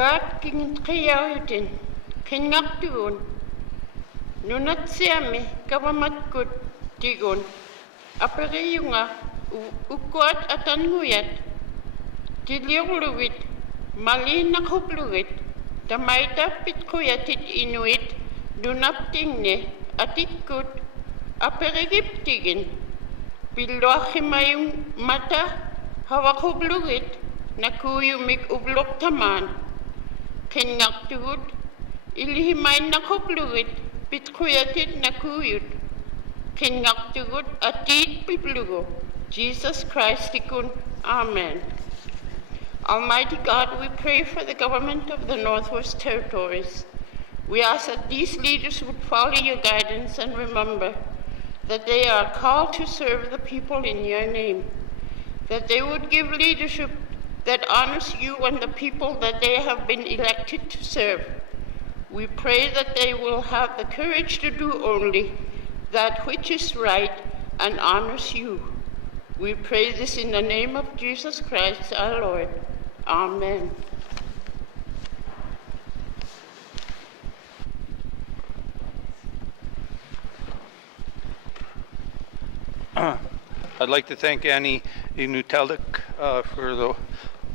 God king Triautin, King Nocturne, Nunatsiami, Gavamat good Digon, Aperiunga, Uquat Atanuyat, Dilioluit, Malina Hopluit, Damaita Pitkoyatit Inuit, Nunaptingne, Atikut, Aperigiptigin, Bilochimayum Mata, Hawakubluit, Nakuyumik Ubloktaman, Kenaktugut, Ilihimay Nakubluit, Bitkuyatit Nakuyut, Kenaktugut, Atit Biblugo, Jesus Christ Ikun, Amen. Almighty God, we pray for the government of the Northwest Territories. We ask that these leaders would follow your guidance and remember that they are called to serve the people in your name, that they would give leadership that honors you and the people that they have been elected to serve. We pray that they will have the courage to do only that which is right and honors you. We pray this in the name of Jesus Christ, our Lord. Amen. I'd like to thank Annie N.W.T for the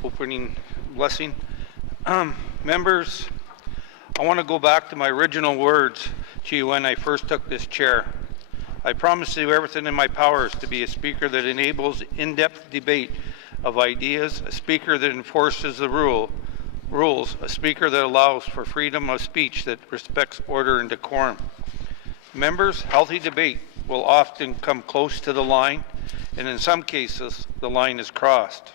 opening blessing. Members, I want to go back to my original words to you when I first took this chair. I promise to do everything in my powers to be a speaker that enables in-depth debate of ideas, a speaker that enforces the rules, a speaker that allows for freedom of speech that respects order and decorum. Members, healthy debate will often come close to the line, and in some cases, the line is crossed.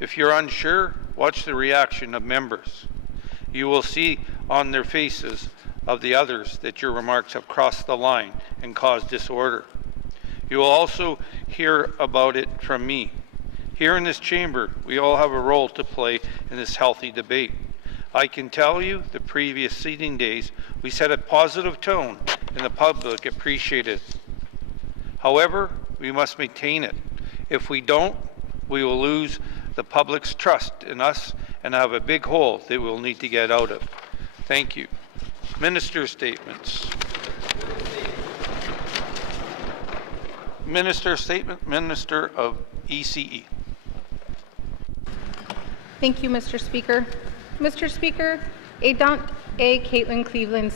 If you're unsure, watch the reaction of members. You will see on their faces of the others that your remarks have crossed the line and caused disorder. You will also hear about it from me. Here in this chamber, we all have a role to play in this healthy debate. I can tell you the previous seating days, we set a positive tone and the public appreciated it. However, we must maintain it. If we don't, we will lose the public's trust in us and have a big hole that we'll need to get out of. Thank you. Minister statements. Minister statement, Minister of ECE. Thank you, Mr. Speaker. Mr. Speaker, N.W.T Caitlin Cleveland.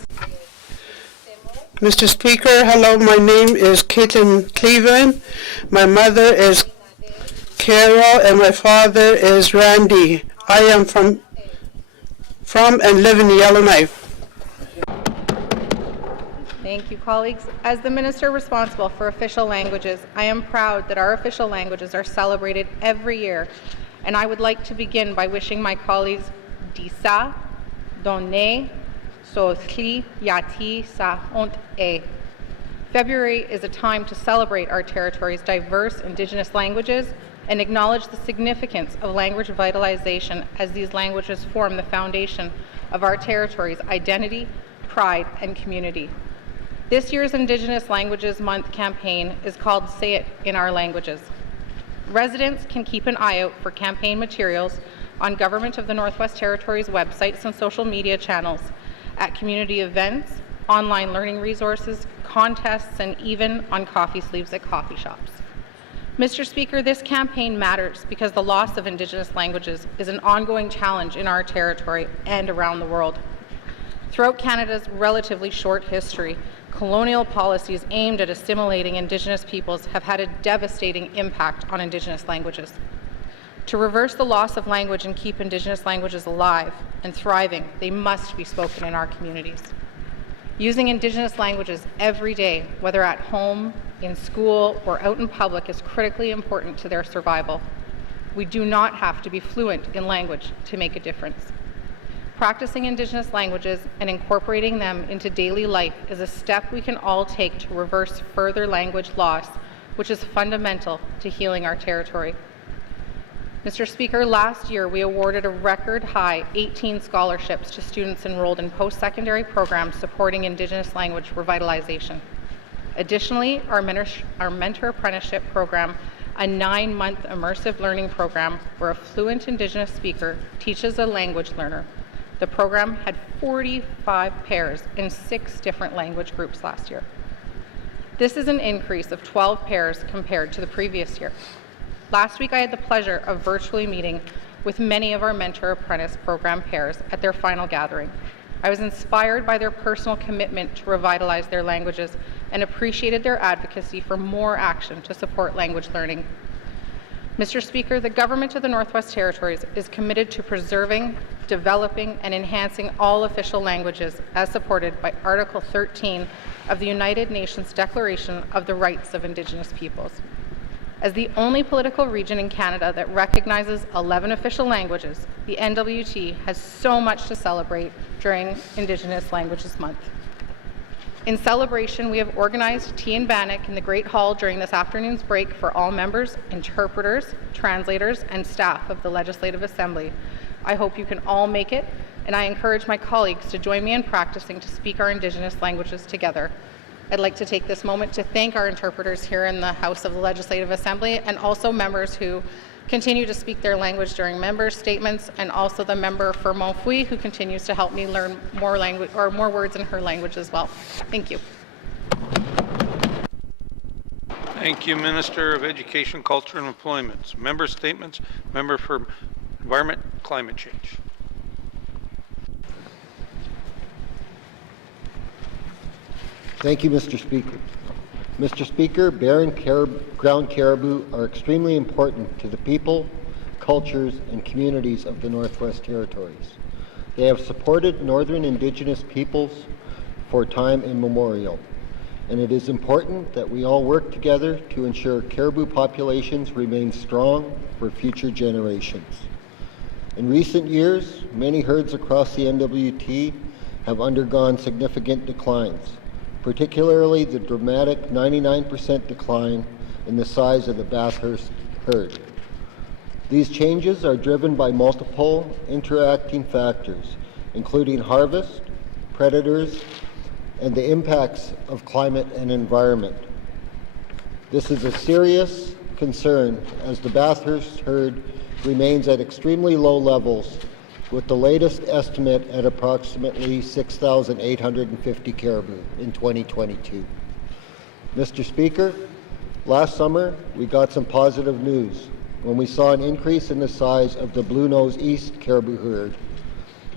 Mr. Speaker, hello, my name is Caitlin Cleveland. My mother is Carol and my father is Randy. I am from and live in Yellowknife. Thank you, colleagues. As the Minister responsible for official languages, I am proud that our official languages are celebrated every year, and I would like to begin by wishing my colleagues Disa, Donne, Sosli, Yati, Sahont, E. February is a time to celebrate our territory's diverse Indigenous languages and acknowledge the significance of language vitalization as these languages form the foundation of our territory's identity, pride, and community. This year's Indigenous Languages Month campaign is called Say It in Our Languages. Residents can keep an eye out for campaign materials on Government of the Northwest Territories websites and social media channels, at community events, online learning resources, contests, and even on coffee sleeves at coffee shops. Mr. Speaker, this campaign matters because the loss of Indigenous languages is an ongoing challenge in our territory and around the world. Throughout Canada's relatively short history, colonial policies aimed at assimilating Indigenous peoples have had a devastating impact on Indigenous languages. To reverse the loss of language and keep Indigenous languages alive and thriving, they must be spoken in our communities. Using Indigenous languages every day, whether at home, in school, or out in public, is critically important to their survival. We do not have to be fluent in language to make a difference. Practicing Indigenous languages and incorporating them into daily life is a step we can all take to reverse further language loss, which is fundamental to healing our territory. Mr. Speaker, last year we awarded a record high 18 scholarships to students enrolled in post-secondary programs supporting Indigenous language revitalization. Additionally, our mentor apprenticeship program, a 9-month immersive learning program where a fluent Indigenous speaker teaches a language learner, The program had 45 pairs in 6 different language groups last year. This is an increase of 12 pairs compared to the previous year. Last week, I had the pleasure of virtually meeting with many of our Mentor Apprentice program pairs at their final gathering. I was inspired by their personal commitment to revitalize their languages and appreciated their advocacy for more action to support language learning. Mr. Speaker, the Government of the Northwest Territories is committed to preserving, developing, and enhancing all official languages as supported by Article 13 of the United Nations Declaration of the Rights of Indigenous Peoples. As the only political region in Canada that recognizes 11 official languages, the N.W.T has so much to celebrate during Indigenous Languages Month. In celebration, we have organized tea and bannock in the Great Hall during this afternoon's break for all members, interpreters, translators, and staff of the Legislative Assembly. I hope you can all make it, and I encourage my colleagues to join me in practicing to speak our Indigenous languages together. I'd like to take this moment to thank our interpreters here in the House of the Legislative Assembly, and also members who continue to speak their language during member statements, and also the member for Montfouille who continues to help me learn more language or more words in her language as well. Thank you. Thank you, Minister of Education, Culture and Employment. Member statements. Member for Environment, Climate Change. Thank you, Mr. Speaker. Mr. Speaker, bear and ground caribou are extremely important to the people, cultures, and communities of the Northwest Territories. They have supported Northern Indigenous peoples for time immemorial, and it is important that we all work together to ensure caribou populations remain strong for future generations. In recent years, many herds across the N.W.T have undergone significant declines, particularly the dramatic 99% decline in the size of the Bathurst herd. These changes are driven by multiple interacting factors, including harvest, predators, and the impacts of climate and environment. This is a serious concern as the Bathurst herd remains at extremely low levels, with the latest estimate at approximately 6,850 caribou in 2022. Mr. Speaker, last summer we got some positive news when we saw an increase in the size of the Blue Nose East caribou herd,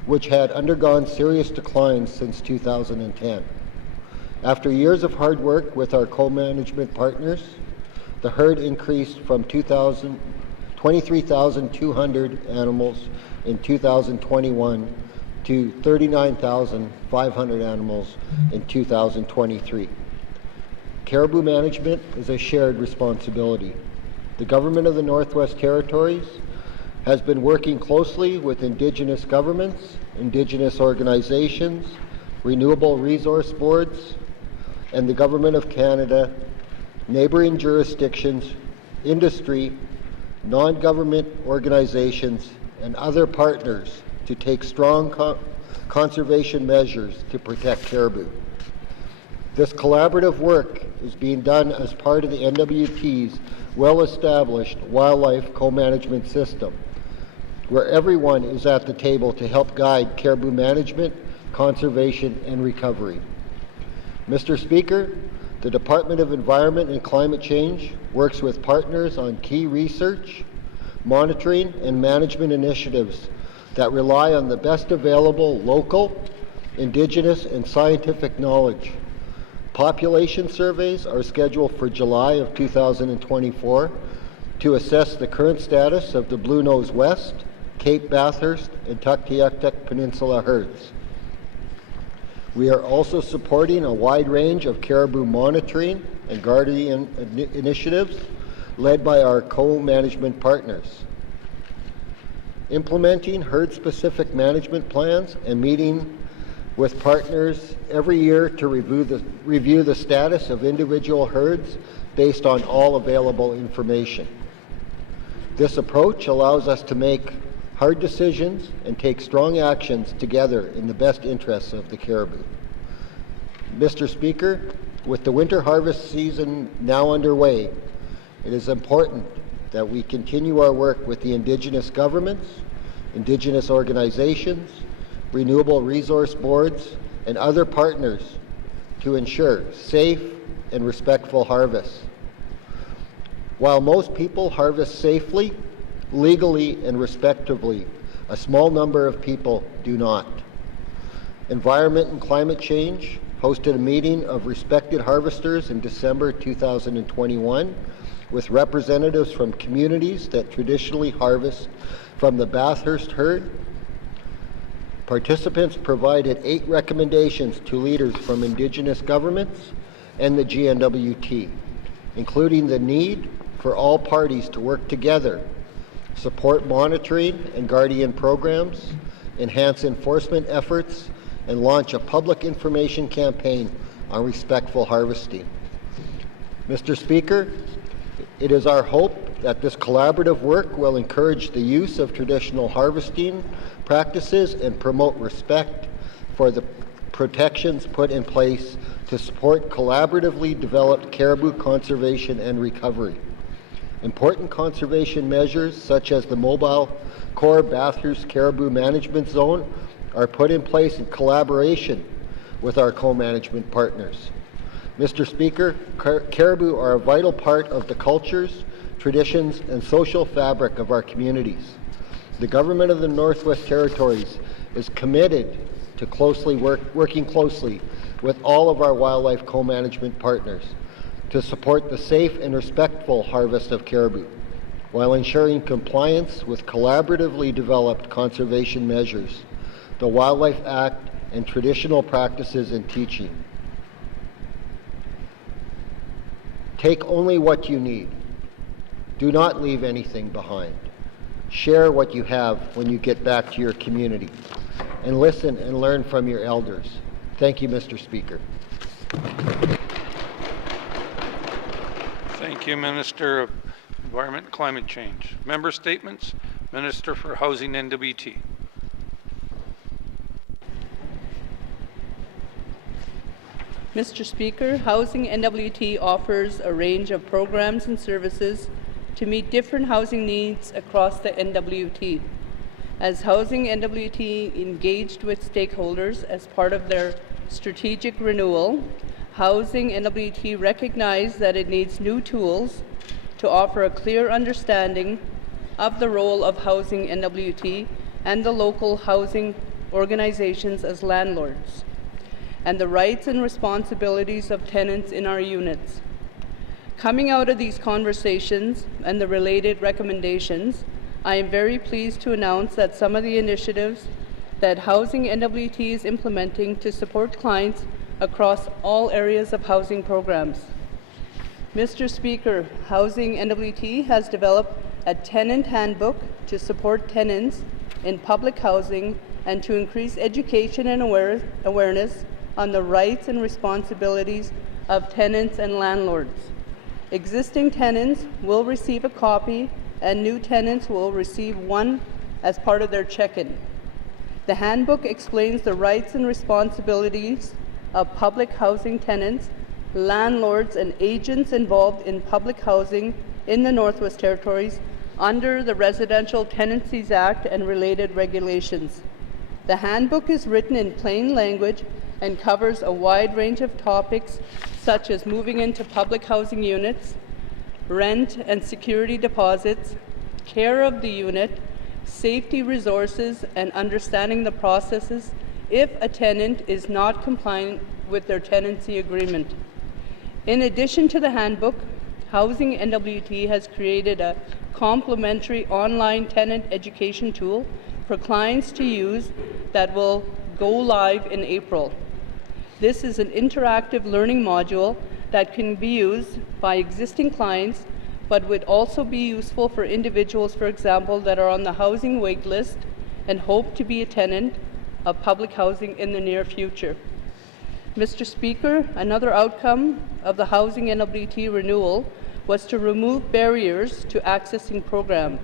which had undergone serious declines since 2010. After years of hard work with our co-management partners, the herd increased from 23,200 animals in 2021 to 39,500 animals in 2023. Caribou management is a shared responsibility. The Government of the Northwest Territories has been working closely with Indigenous governments, Indigenous organizations, renewable resource boards, and the Government of Canada, neighboring jurisdictions, industry, non-government organizations, and other partners to take strong conservation measures to protect caribou. This collaborative work is being done as part of the N.W.T's well-established wildlife co-management system, where everyone is at the table to help guide caribou management, conservation, and recovery. Mr. Speaker, the Department of Environment and Climate Change works with partners on key research, monitoring, and management initiatives that rely on the best available local, Indigenous, and scientific knowledge. Population surveys are scheduled for July of 2024 to assess the current status of the Blue Nose West, Cape Bathurst, and Tuktoyaktuk Peninsula herds. We are also supporting a wide range of caribou monitoring and guardian initiatives led by our co-management partners. Implementing herd-specific management plans and meeting with partners every year to review the status of individual herds based on all available information. This approach allows us to make hard decisions and take strong actions together in the best interests of the caribou. Mr. Speaker, with the winter harvest season now underway, it is important that we continue our work with the Indigenous governments, Indigenous organizations, renewable resource boards, and other partners to ensure safe and respectful harvests. While most people harvest safely, legally, and respectably, a small number of people do not. Environment and Climate Change hosted a meeting of respected harvesters in December 2021 with representatives from communities that traditionally harvest from the Bathurst herd. Participants provided 8 recommendations to leaders from Indigenous governments and the N.W.T, including the need for all parties to work together, support monitoring and guardian programs, enhance enforcement efforts, and launch a public information campaign on respectful harvesting. Mr. Speaker, it is our hope that this collaborative work will encourage the use of traditional harvesting practices and promote respect for the protections put in place to support collaboratively developed caribou conservation and recovery. Important conservation measures such as the Mobile Core Bathurst Caribou Management Zone are put in place in collaboration with our co-management partners. Mr. Speaker, caribou are a vital part of the cultures, traditions, and social fabric of our communities. The Government of the Northwest Territories is committed to working closely with all of our wildlife co-management partners to support the safe and respectful harvest of caribou, while ensuring compliance with collaboratively developed conservation measures, the Wildlife Act, and traditional practices and teaching. Take only what you need. Do not leave anything behind. Share what you have when you get back to your community, and listen and learn from your elders. Thank you, Mr. Speaker. Thank you, Minister of Environment and Climate Change. Member statements. Minister for Housing, N.W.T. Mr. Speaker, Housing N.W.T offers a range of programs and services to meet different housing needs across the N.W.T. As Housing N.W.T engaged with stakeholders as part of their strategic renewal, Housing N.W.T recognized that it needs new tools to offer a clear understanding of the role of Housing N.W.T and the local housing organizations as landlords, and the rights and responsibilities of tenants in our units. Coming out of these conversations and the related recommendations, I am very pleased to announce that some of the initiatives that Housing N.W.T is implementing to support clients across all areas of housing programs. Mr. Speaker, Housing N.W.T has developed a tenant handbook to support tenants in public housing and to increase education and awareness on the rights and responsibilities of tenants and landlords. Existing tenants will receive a copy and new tenants will receive one as part of their check-in. The handbook explains the rights and responsibilities of public housing tenants, landlords, and agents involved in public housing in the Northwest Territories under the Residential Tenancies Act and related regulations. The handbook is written in plain language and covers a wide range of topics such as moving into public housing units, rent and security deposits, care of the unit, safety resources, and understanding the processes if a tenant is not compliant with their tenancy agreement. In addition to the handbook, Housing N.W.T has created a complimentary online tenant education tool for clients to use that will go live in April. This is an interactive learning module that can be used by existing clients, but would also be useful for individuals, for example, that are on the housing wait list and hope to be a tenant of public housing in the near future. Mr. Speaker, another outcome of the Housing N.W.T renewal was to remove barriers to accessing programs.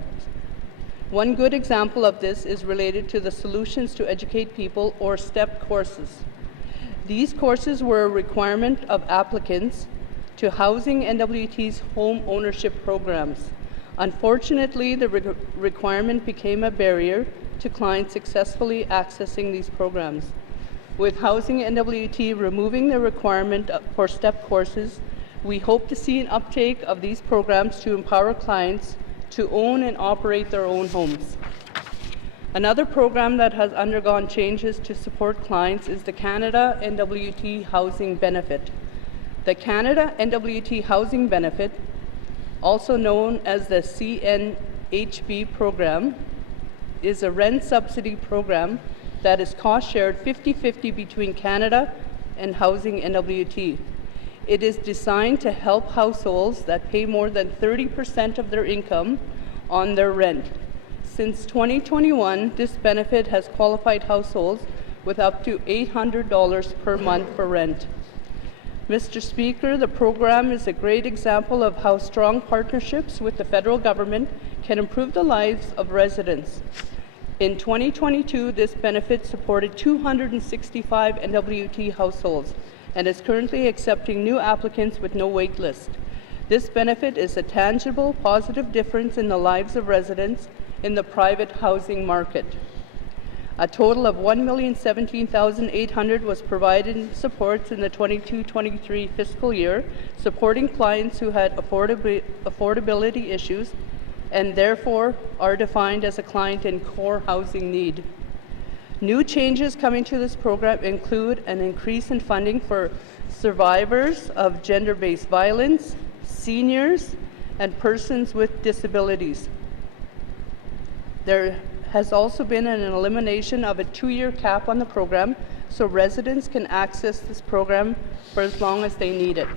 One good example of this is related to the Solutions to Educate People, or STEP courses. These courses were a requirement of applicants to Housing N.W.T's home ownership programs. Unfortunately, the requirement became a barrier to clients successfully accessing these programs. With Housing N.W.T removing the requirement for STEP courses, we hope to see an uptake of these programs to empower clients to own and operate their own homes. Another program that has undergone changes to support clients is the Canada N.W.T Housing Benefit. The Canada N.W.T Housing Benefit, also known as the CNHB program, is a rent subsidy program that is cost-shared 50-50 between Canada and Housing N.W.T. It is designed to help households that pay more than 30% of their income on their rent. Since 2021, this benefit has qualified households with up to $800 per month for rent. Mr. Speaker, the program is a great example of how strong partnerships with the federal government can improve the lives of residents. In 2022, this benefit supported 265 N.W.T households and is currently accepting new applicants with no wait list. This benefit is a tangible, positive difference in the lives of residents in the private housing market. A total of $1,017,800 was provided in supports in the 22-23 fiscal year, supporting clients who had affordability issues and therefore are defined as a client in core housing need. New changes coming to this program include an increase in funding for survivors of gender-based violence, seniors, and persons with disabilities. There has also been an elimination of a 2-year cap on the program, so residents can access this program for as long as they need it.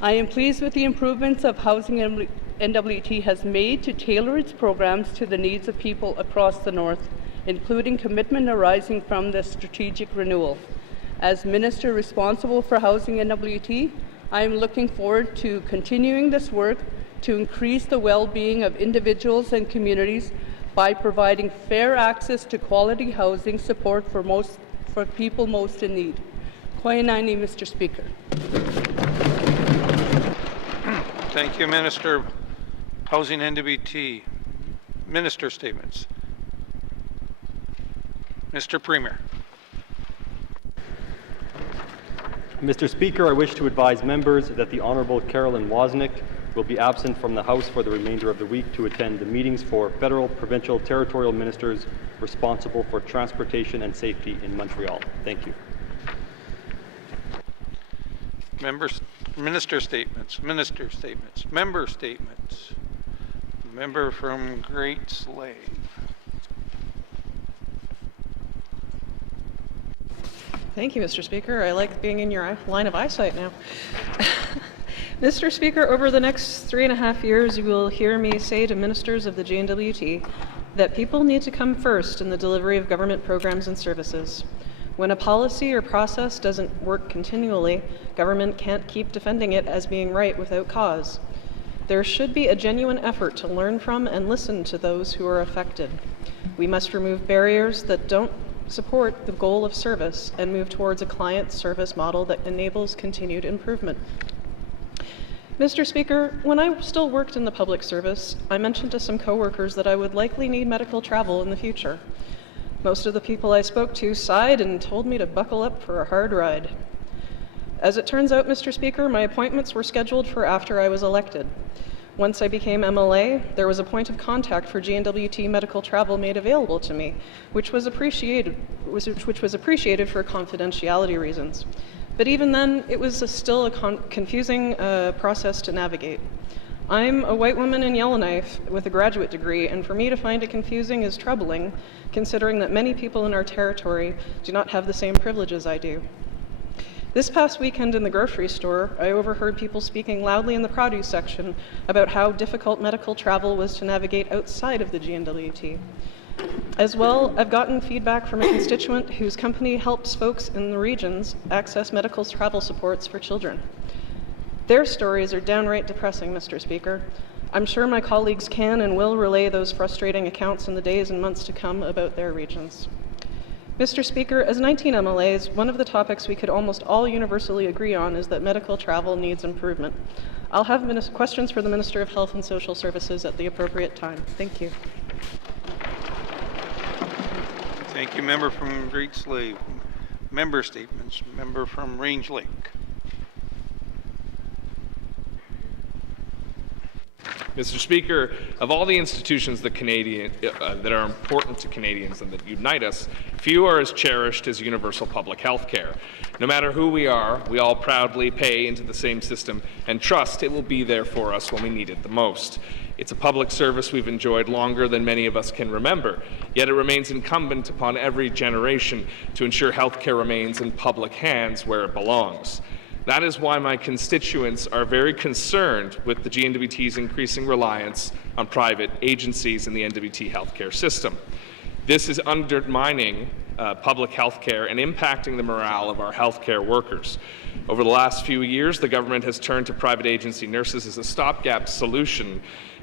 I am pleased with the improvements of Housing N.W.T has made to tailor its programs to the needs of people across the North, including commitment arising from the strategic renewal. As Minister responsible for Housing N.W.T, I am looking forward to continuing this work to increase the well-being of individuals and communities by providing fair access to quality housing support for people most in need. Koyanani, Mr. Speaker. Thank you, Minister. Housing N.W.T. Minister statements. Mr. Premier. Mr. Speaker, I wish to advise members that the Honourable Carolyn Wozniak will be absent from the House for the remainder of the week to attend the meetings for federal, provincial, territorial ministers responsible for transportation and safety in Montreal. Thank you. Minister statements. Member statements. Member from Great Slave. Thank you, Mr. Speaker. I like being in your line of eyesight now. Mr. Speaker, over the next 3.5 years, you will hear me say to ministers of the GNWT that people need to come first in the delivery of government programs and services. When a policy or process doesn't work continually, government can't keep defending it as being right without cause. There should be a genuine effort to learn from and listen to those who are affected. We must remove barriers that don't support the goal of service and move towards a client service model that enables continued improvement. Mr. Speaker, when I still worked in the public service, I mentioned to some coworkers that I would likely need medical travel in the future. Most of the people I spoke to sighed and told me to buckle up for a hard ride. As it turns out, Mr. Speaker, my appointments were scheduled for after I was elected. Once I became MLA, there was a point of contact for GNWT medical travel made available to me, which was appreciated for confidentiality reasons. But even then, it was still a confusing process to navigate. I'm a white woman in Yellowknife with a graduate degree, and for me to find it confusing is troubling, considering that many people in our territory do not have the same privileges I do. This past weekend in the grocery store, I overheard people speaking loudly in the produce section about how difficult medical travel was to navigate outside of the GNWT. As well, I've gotten feedback from a constituent whose company helps folks in the regions access medical travel supports for children. Their stories are downright depressing, Mr. Speaker. I'm sure my colleagues can and will relay those frustrating accounts in the days and months to come about their regions. Mr. Speaker, as 19 MLAs, one of the topics we could almost all universally agree on is that medical travel needs improvement. I'll have questions for the Minister of Health and Social Services at the appropriate time. Thank you. Thank you, member from Great Slave. Member statements. Member from Range Lake. Mr. Speaker, of all the institutions that are important to Canadians and that unite us, few are as cherished as universal public health care. No matter who we are, we all proudly pay into the same system and trust it will be there for us when we need it the most. It's a public service we've enjoyed longer than many of us can remember, yet it remains incumbent upon every generation to ensure health care remains in public hands where it belongs. That is why my constituents are very concerned with the N.W.T's increasing reliance on private agencies in the N.W.T healthcare system. This is undermining public health care and impacting the morale of our healthcare workers. Over the last few years, the government has turned to private agency nurses as a stopgap solution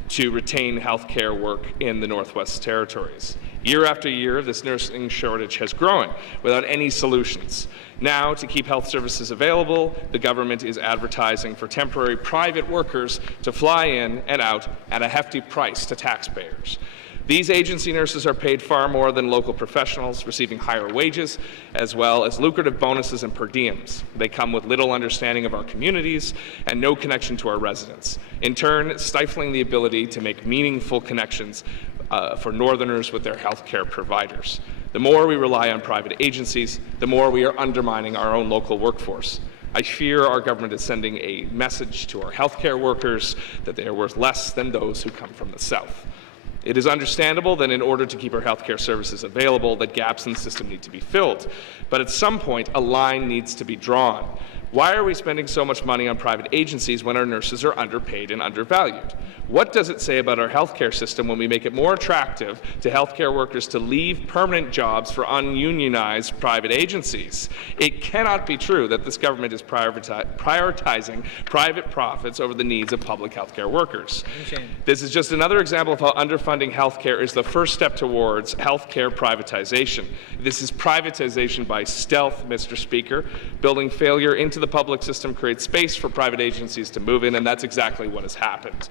to retain healthcare work in the Northwest Territories. Year after year, this nursing shortage has grown without any solutions. Now, to keep health services available, the government is advertising for temporary private workers to fly in and out at a hefty price to taxpayers. These agency nurses are paid far more than local professionals, receiving higher wages, as well as lucrative bonuses and per diems. They come with little understanding of our communities and no connection to our residents, in turn stifling the ability to make meaningful connections for Northerners with their healthcare providers. The more we rely on private agencies, the more we are undermining our own local workforce. I fear our government is sending a message to our healthcare workers that they are worth less than those who come from the South. It is understandable that in order to keep our healthcare services available, that gaps in the system need to be filled. But at some point, a line needs to be drawn. Why are we spending so much money on private agencies when our nurses are underpaid and undervalued? What does it say about our healthcare system when we make it more attractive to healthcare workers to leave permanent jobs for ununionized private agencies? It cannot be true that this government is prioritizing private profits over the needs of public healthcare workers. This is just another example of how underfunding healthcare is the first step towards healthcare privatization. This is privatization by stealth, Mr. Speaker. Building failure into the public system creates space for private agencies to move in, and that's exactly what has happened.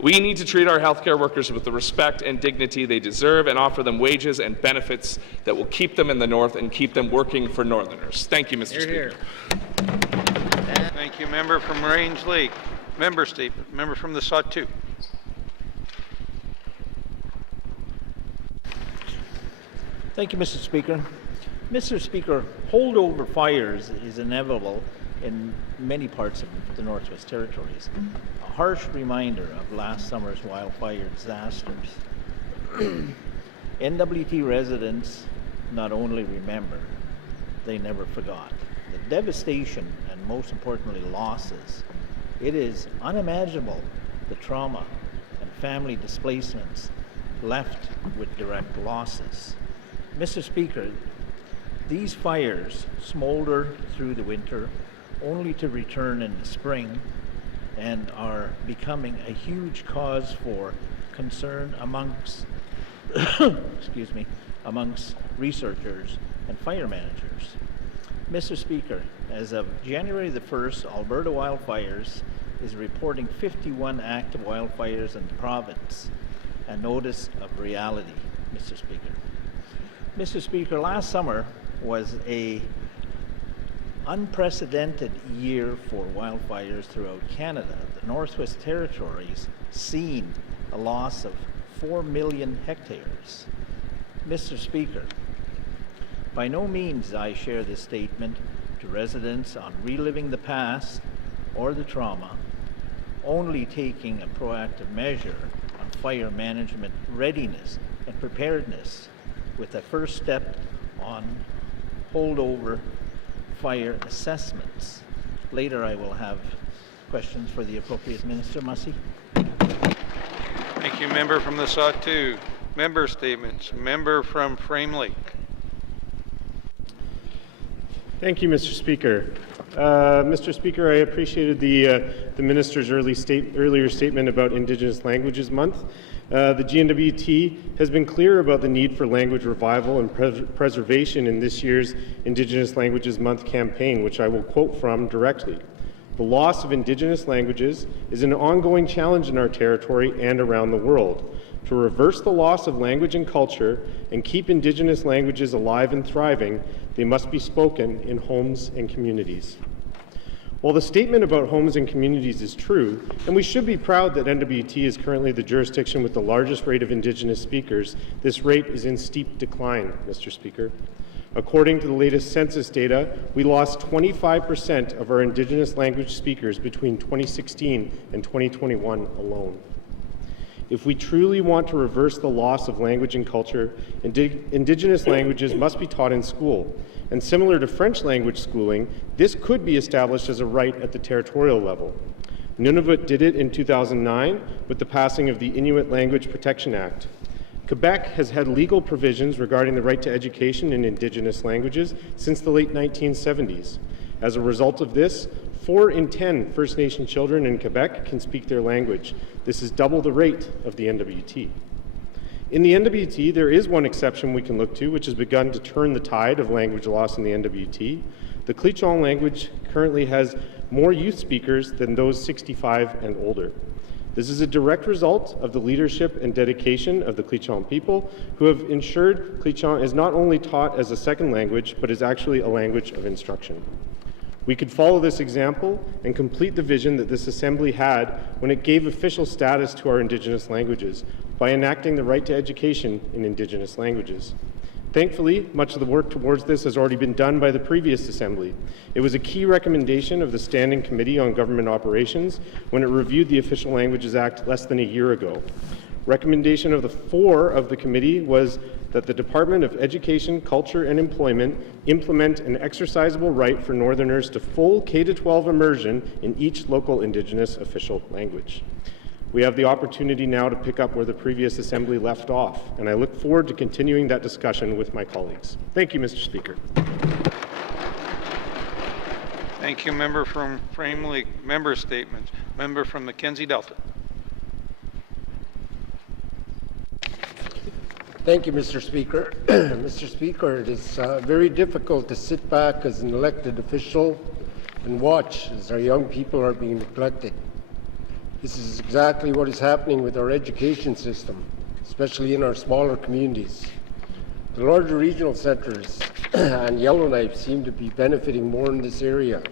We need to treat our healthcare workers with the respect and dignity they deserve and offer them wages and benefits that will keep them in the North and keep them working for Northerners. Thank you, Mr. Speaker. Thank you, member from Range Lake. Member statement. Member from the Sawtooth. Thank you, Mr. Speaker. Mr. Speaker, holdover fires is inevitable in many parts of the Northwest Territories. A harsh reminder of last summer's wildfire disasters. N.W.T residents not only remember, they never forgot. The devastation and, most importantly, losses. It is unimaginable the trauma and family displacements left with direct losses. Mr. Speaker, these fires smolder through the winter only to return in the spring and are becoming a huge cause for concern amongst amongst researchers and fire managers. Mr. Speaker, as of January the 1st, Alberta Wildfires is reporting 51 active wildfires in the province, a notice of reality, Mr. Speaker. Mr. Speaker, last summer was an unprecedented year for wildfires throughout Canada. The Northwest Territories seen a loss of 4 million hectares. Mr. Speaker, by no means I share this statement to residents on reliving the past or the trauma, only taking a proactive measure on fire management readiness and preparedness with a first step on holdover fire assessments. Later I will have questions for the appropriate minister. Mussey. Thank you, member from the Sawtooth. Member statements. Member from Frame Lake. Thank you, Mr. Speaker. Mr. Speaker, I appreciated the minister's earlier statement about Indigenous Languages Month. The N.W.T has been clear about the need for language revival and preservation in this year's Indigenous Languages Month campaign, which I will quote from directly. The loss of Indigenous languages is an ongoing challenge in our territory and around the world. To reverse the loss of language and culture and keep Indigenous languages alive and thriving, they must be spoken in homes and communities. While the statement about homes and communities is true, and we should be proud that N.W.T is currently the jurisdiction with the largest rate of Indigenous speakers, this rate is in steep decline, Mr. Speaker. According to the latest census data, we lost 25% of our Indigenous language speakers between 2016 and 2021 alone. If we truly want to reverse the loss of language and culture, Indigenous languages must be taught in school. And similar to French language schooling, this could be established as a right at the territorial level. Nunavut did it in 2009 with the passing of the Inuit Language Protection Act. Quebec has had legal provisions regarding the right to education in Indigenous languages since the late 1970s. As a result of this, 4 in 10 First Nation children in Quebec can speak their language. This is double the rate of the N.W.T. In the N.W.T, there is one exception we can look to, which has begun to turn the tide of language loss in the N.W.T. The Clichon language currently has more youth speakers than those 65 and older. This is a direct result of the leadership and dedication of the Clichon people, who have ensured Clichon is not only taught as a second language, but is actually a language of instruction. We could follow this example and complete the vision that this Assembly had when it gave official status to our Indigenous languages by enacting the right to education in Indigenous languages. Thankfully, much of the work towards this has already been done by the previous Assembly. It was a key recommendation of the Standing Committee on Government Operations when it reviewed the Official Languages Act less than a year ago. Recommendation of the 4 of the committee was that the Department of Education, Culture and Employment implement an exercisable right for Northerners to full K-12 immersion in each local Indigenous official language. We have the opportunity now to pick up where the previous Assembly left off, and I look forward to continuing that discussion with my colleagues. Thank you, Mr. Speaker. Thank you, member from Frame Lake. Member statements. Member from Mackenzie Delta. Thank you, Mr. Speaker. Mr. Speaker, it is very difficult to sit back as an elected official and watch as our young people are being neglected. This is exactly what is happening with our education system, especially in our smaller communities. The larger regional centres and Yellowknife seem to be benefiting more in this area.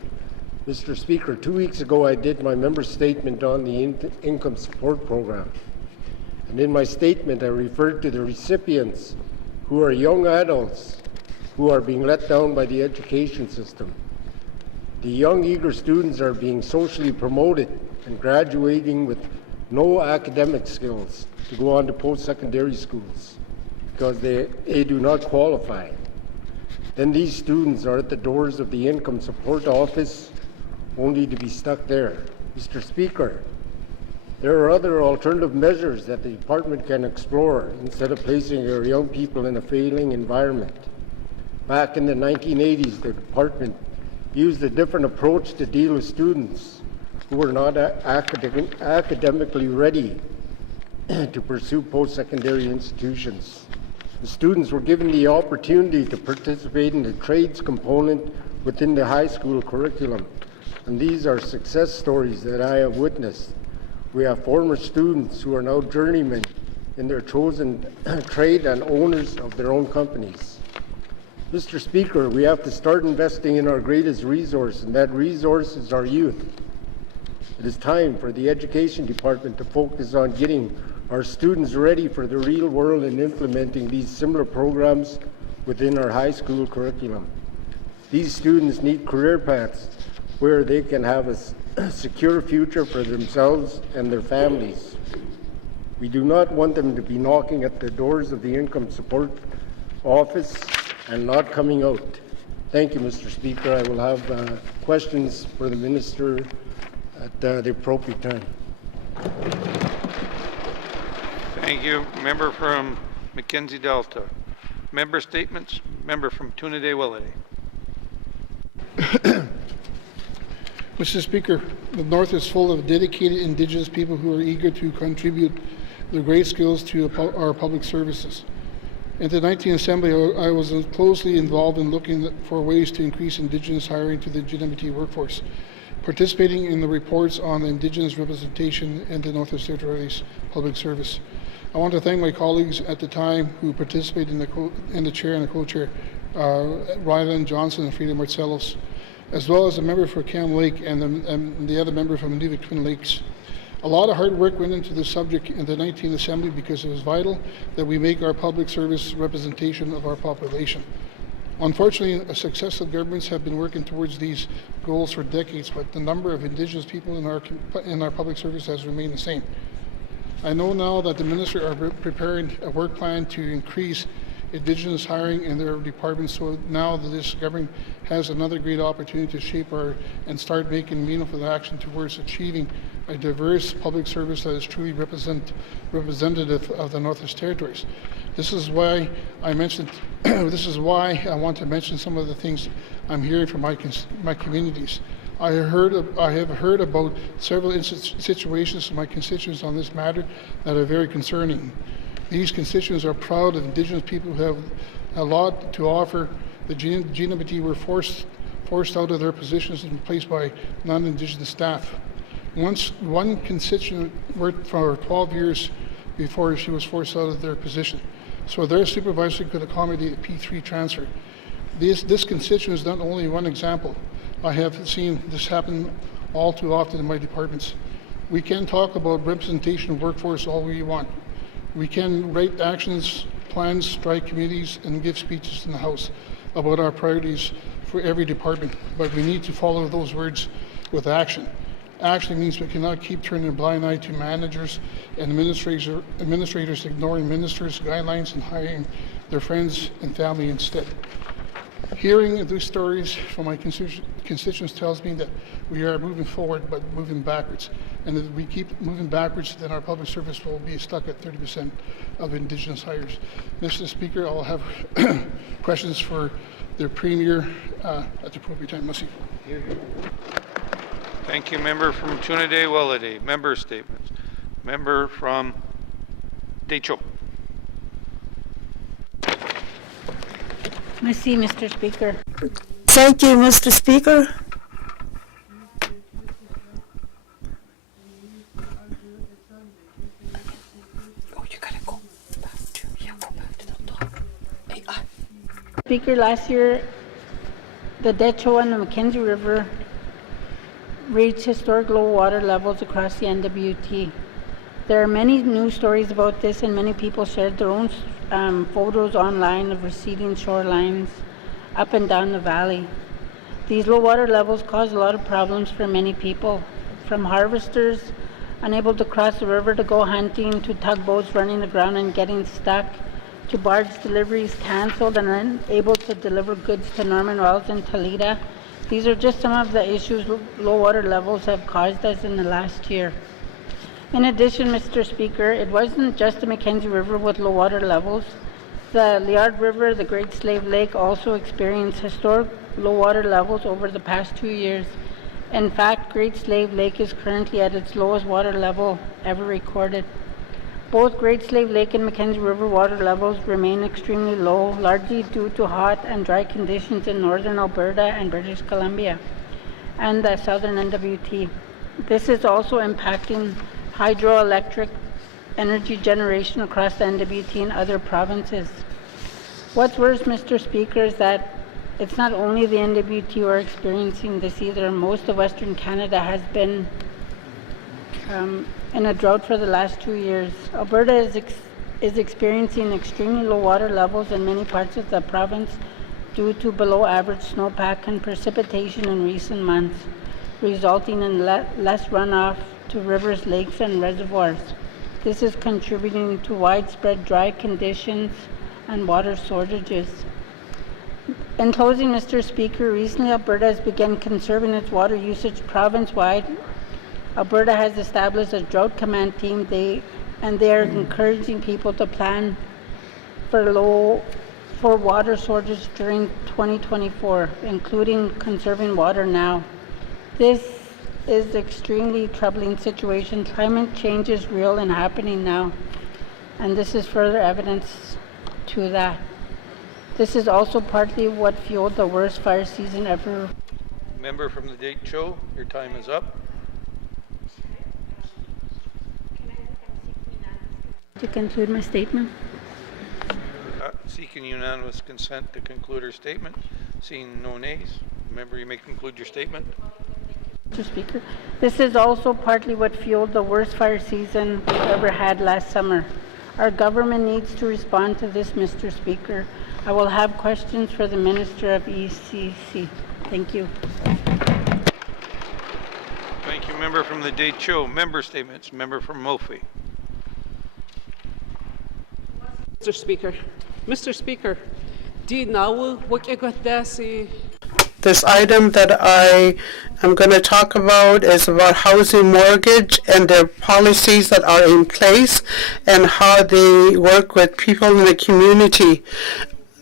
Mr. Speaker, 2 weeks ago I did my member statement on the income support program. And in my statement I referred to the recipients who are young adults who are being let down by the education system. The young eager students are being socially promoted and graduating with no academic skills to go on to post-secondary schools because they do not qualify. Then these students are at the doors of the income support office only to be stuck there. Mr. Speaker, there are other alternative measures that the department can explore instead of placing our young people in a failing environment. Back in the 1980s, the department used a different approach to deal with students who were not academically ready to pursue post-secondary institutions. The students were given the opportunity to participate in the trades component within the high school curriculum, and these are success stories that I have witnessed. We have former students who are now journeymen in their chosen trade and owners of their own companies. Mr. Speaker, we have to start investing in our greatest resource, and that resource is our youth. It is time for the Education Department to focus on getting our students ready for the real world and implementing these similar programs within our high school curriculum. These students need career paths where they can have a secure future for themselves and their families. We do not want them to be knocking at the doors of the income support office and not coming out. Thank you, Mr. Speaker. I will have questions for the Minister at the appropriate time. Thank you. Member from Mackenzie Delta. Member statements. Member from Tuna-Day-Willity. Mr. Speaker, the North is full of dedicated Indigenous people who are eager to contribute their great skills to our public services. At the 19th Assembly, I was closely involved in looking for ways to increase Indigenous hiring to the N.W.T workforce, participating in the reports on Indigenous representation in the Northwest Territories Public Service. I want to thank my colleagues at the time who participated in the chair and the co-chair, Ryland Johnson and Frida Marcellos, as well as the member for Cam Lake and the other member from Nunavut Twin Lakes. A lot of hard work went into this subject in the 19th Assembly because it was vital that we make our public service representation of our population. Unfortunately, successive governments have been working towards these goals for decades, but the number of Indigenous people in our public service has remained the same. I know now that the Minister are preparing a work plan to increase Indigenous hiring in their departments, so now that this government has another great opportunity to shape and start making meaningful action towards achieving a diverse public service that is truly representative of the Northwest Territories. This is why I mentioned. This is why I want to mention some of the things I'm hearing from my communities. I have heard about several situations from my constituents on this matter that are very concerning. These constituents are proud of Indigenous people who have a lot to offer. The N.W.T were forced out of their positions and replaced by non-Indigenous staff. Once one constituent worked for 12 years before she was forced out of their position, so their supervisor could accommodate a P3 transfer. This constituent is not only one example. I have seen this happen all too often in my departments. We can talk about representation of workforce all we want. We can write actions, plans, strike committees, and give speeches in the House about our priorities for every department, but we need to follow those words with action. Action means we cannot keep turning a blind eye to managers and administrators ignoring ministers' guidelines and hiring their friends and family instead. Hearing these stories from my constituents tells me that we are moving forward but moving backwards. And if we keep moving backwards, then our public service will be stuck at 30% of Indigenous hires. Mr. Speaker, I'll have questions for the Premier at the appropriate time. Merci. Thank you. Member from Trinidad-Wellade. Member statements. Member from Decho. Merci, Mr. Speaker. Thank you, Mr. Speaker. Speaker, last year, the Decho and the Mackenzie River reached historic low water levels across the N.W.T. There are many news stories about this, and many people shared their own photos online of receding shorelines up and down the valley. These low water levels cause a lot of problems for many people, from harvesters unable to cross the river to go hunting, to tugboats running aground and getting stuck, to barge deliveries cancelled and unable to deliver goods to Norman Wells and Toledo. These are just some of the issues low water levels have caused us in the last year. In addition, Mr. Speaker, it wasn't just the Mackenzie River with low water levels. The Liard River, the Great Slave Lake also experienced historic low water levels over the past 2 years. In fact, Great Slave Lake is currently at its lowest water level ever recorded. Both Great Slave Lake and Mackenzie River water levels remain extremely low, largely due to hot and dry conditions in northern Alberta and British Columbia and the southern N.W.T. This is also impacting hydroelectric energy generation across the N.W.T and other provinces. What's worse, Mr. Speaker, is that it's not only the N.W.T who are experiencing this either. Most of Western Canada has been in a drought for the last 2 years. Alberta is experiencing extremely low water levels in many parts of the province due to below average snowpack and precipitation in recent months, resulting in less runoff to rivers, lakes, and reservoirs. This is contributing to widespread dry conditions and water shortages. In closing, Mr. Speaker, recently Alberta has begun conserving its water usage province-wide. Alberta has established a drought command team, and they are encouraging people to plan for water shortage during 2024, including conserving water now. This is extremely troubling situation. Climate change is real and happening now, and this is further evidence to that. This is also partly what fueled the worst fire season ever. Member from the Decho, your time is up. to conclude my statement. Seeking unanimous consent to conclude her statement. Seeing no nays, member, you may conclude your statement. Mr. Speaker, this is also partly what fueled the worst fire season we've ever had last summer. Our government needs to respond to this, Mr. Speaker. I will have questions for the Minister of ECC. Thank you. Thank you, member from the Decho. Member statements. Member from Mophie. Mr. Speaker. Mr. Speaker, di nawu wakikotasi. This item that I am going to talk about is about housing mortgage and their policies that are in place and how they work with people in the community.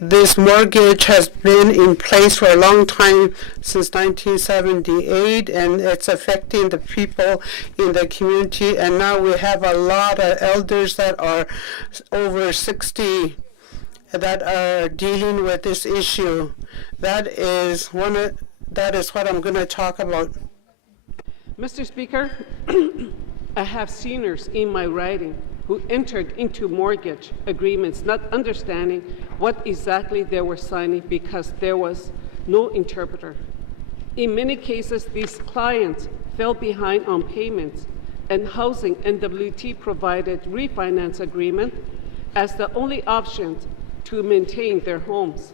This mortgage has been in place for a long time, since 1978, and it's affecting the people in the community. And now we have a lot of elders that are over 60 that are dealing with this issue. That is what I'm going to talk about. Mr. Speaker, I have seniors in my riding who entered into mortgage agreements not understanding what exactly they were signing because there was no interpreter. In many cases, these clients fell behind on payments, and Housing N.W.T provided refinance agreement as the only option to maintain their homes.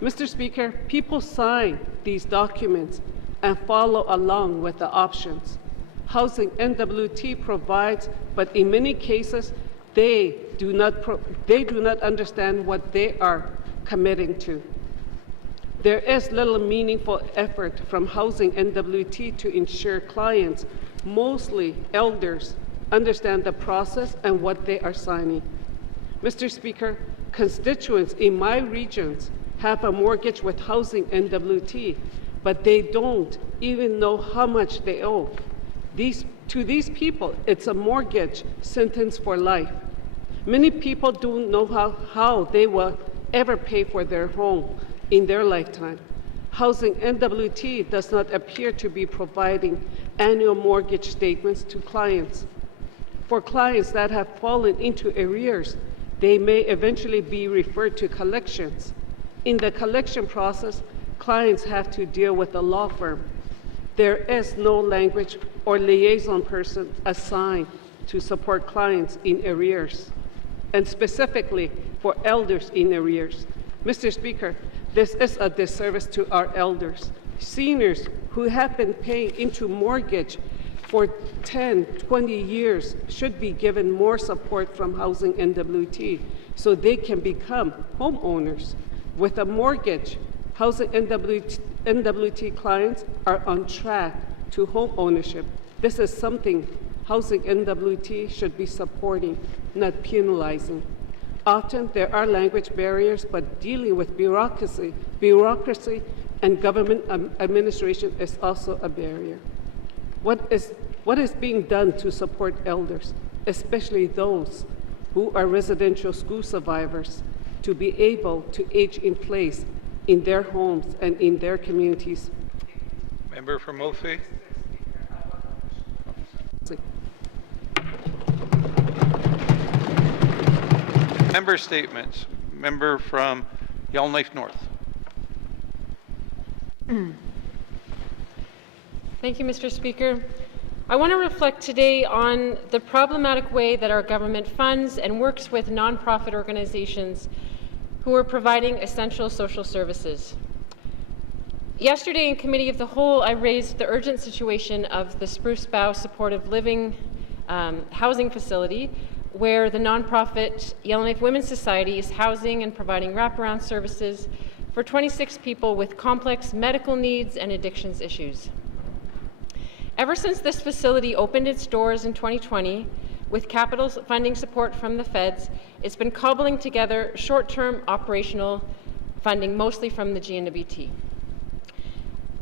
Mr. Speaker, people sign these documents and follow along with the options. Housing N.W.T provides, but in many cases, they do not understand what they are committing to. There is little meaningful effort from Housing N.W.T to ensure clients, mostly elders, understand the process and what they are signing. Mr. Speaker, constituents in my regions have a mortgage with Housing N.W.T, but they don't even know how much they owe. To these people, it's a mortgage sentence for life. Many people don't know how they will ever pay for their home in their lifetime. Housing N.W.T does not appear to be providing annual mortgage statements to clients. For clients that have fallen into arrears, they may eventually be referred to collections. In the collection process, clients have to deal with a law firm. There is no language or liaison person assigned to support clients in arrears, and specifically for elders in arrears. Mr. Speaker, this is a disservice to our elders. Seniors who have been paying into mortgage for 10, 20 years should be given more support from Housing N.W.T so they can become homeowners. With a mortgage, Housing N.W.T clients are on track to home ownership. This is something Housing N.W.T should be supporting, not penalizing. Often there are language barriers, but dealing with bureaucracy and government administration is also a barrier. What is being done to support elders, especially those who are residential school survivors, to be able to age in place in their homes and in their communities? Member from Mophie. Member statements. Member from Yellowknife North. Thank you, Mr. Speaker. I want to reflect today on the problematic way that our government funds and works with nonprofit organizations who are providing essential social services. Yesterday in Committee of the Whole, I raised the urgent situation of the Spruce Bough Supportive Living housing facility, where the nonprofit Yellowknife Women's Society is housing and providing wraparound services for 26 people with complex medical needs and addictions issues. Ever since this facility opened its doors in 2020, with capital funding support from the feds, it's been cobbling together short-term operational funding, mostly from the N.W.T.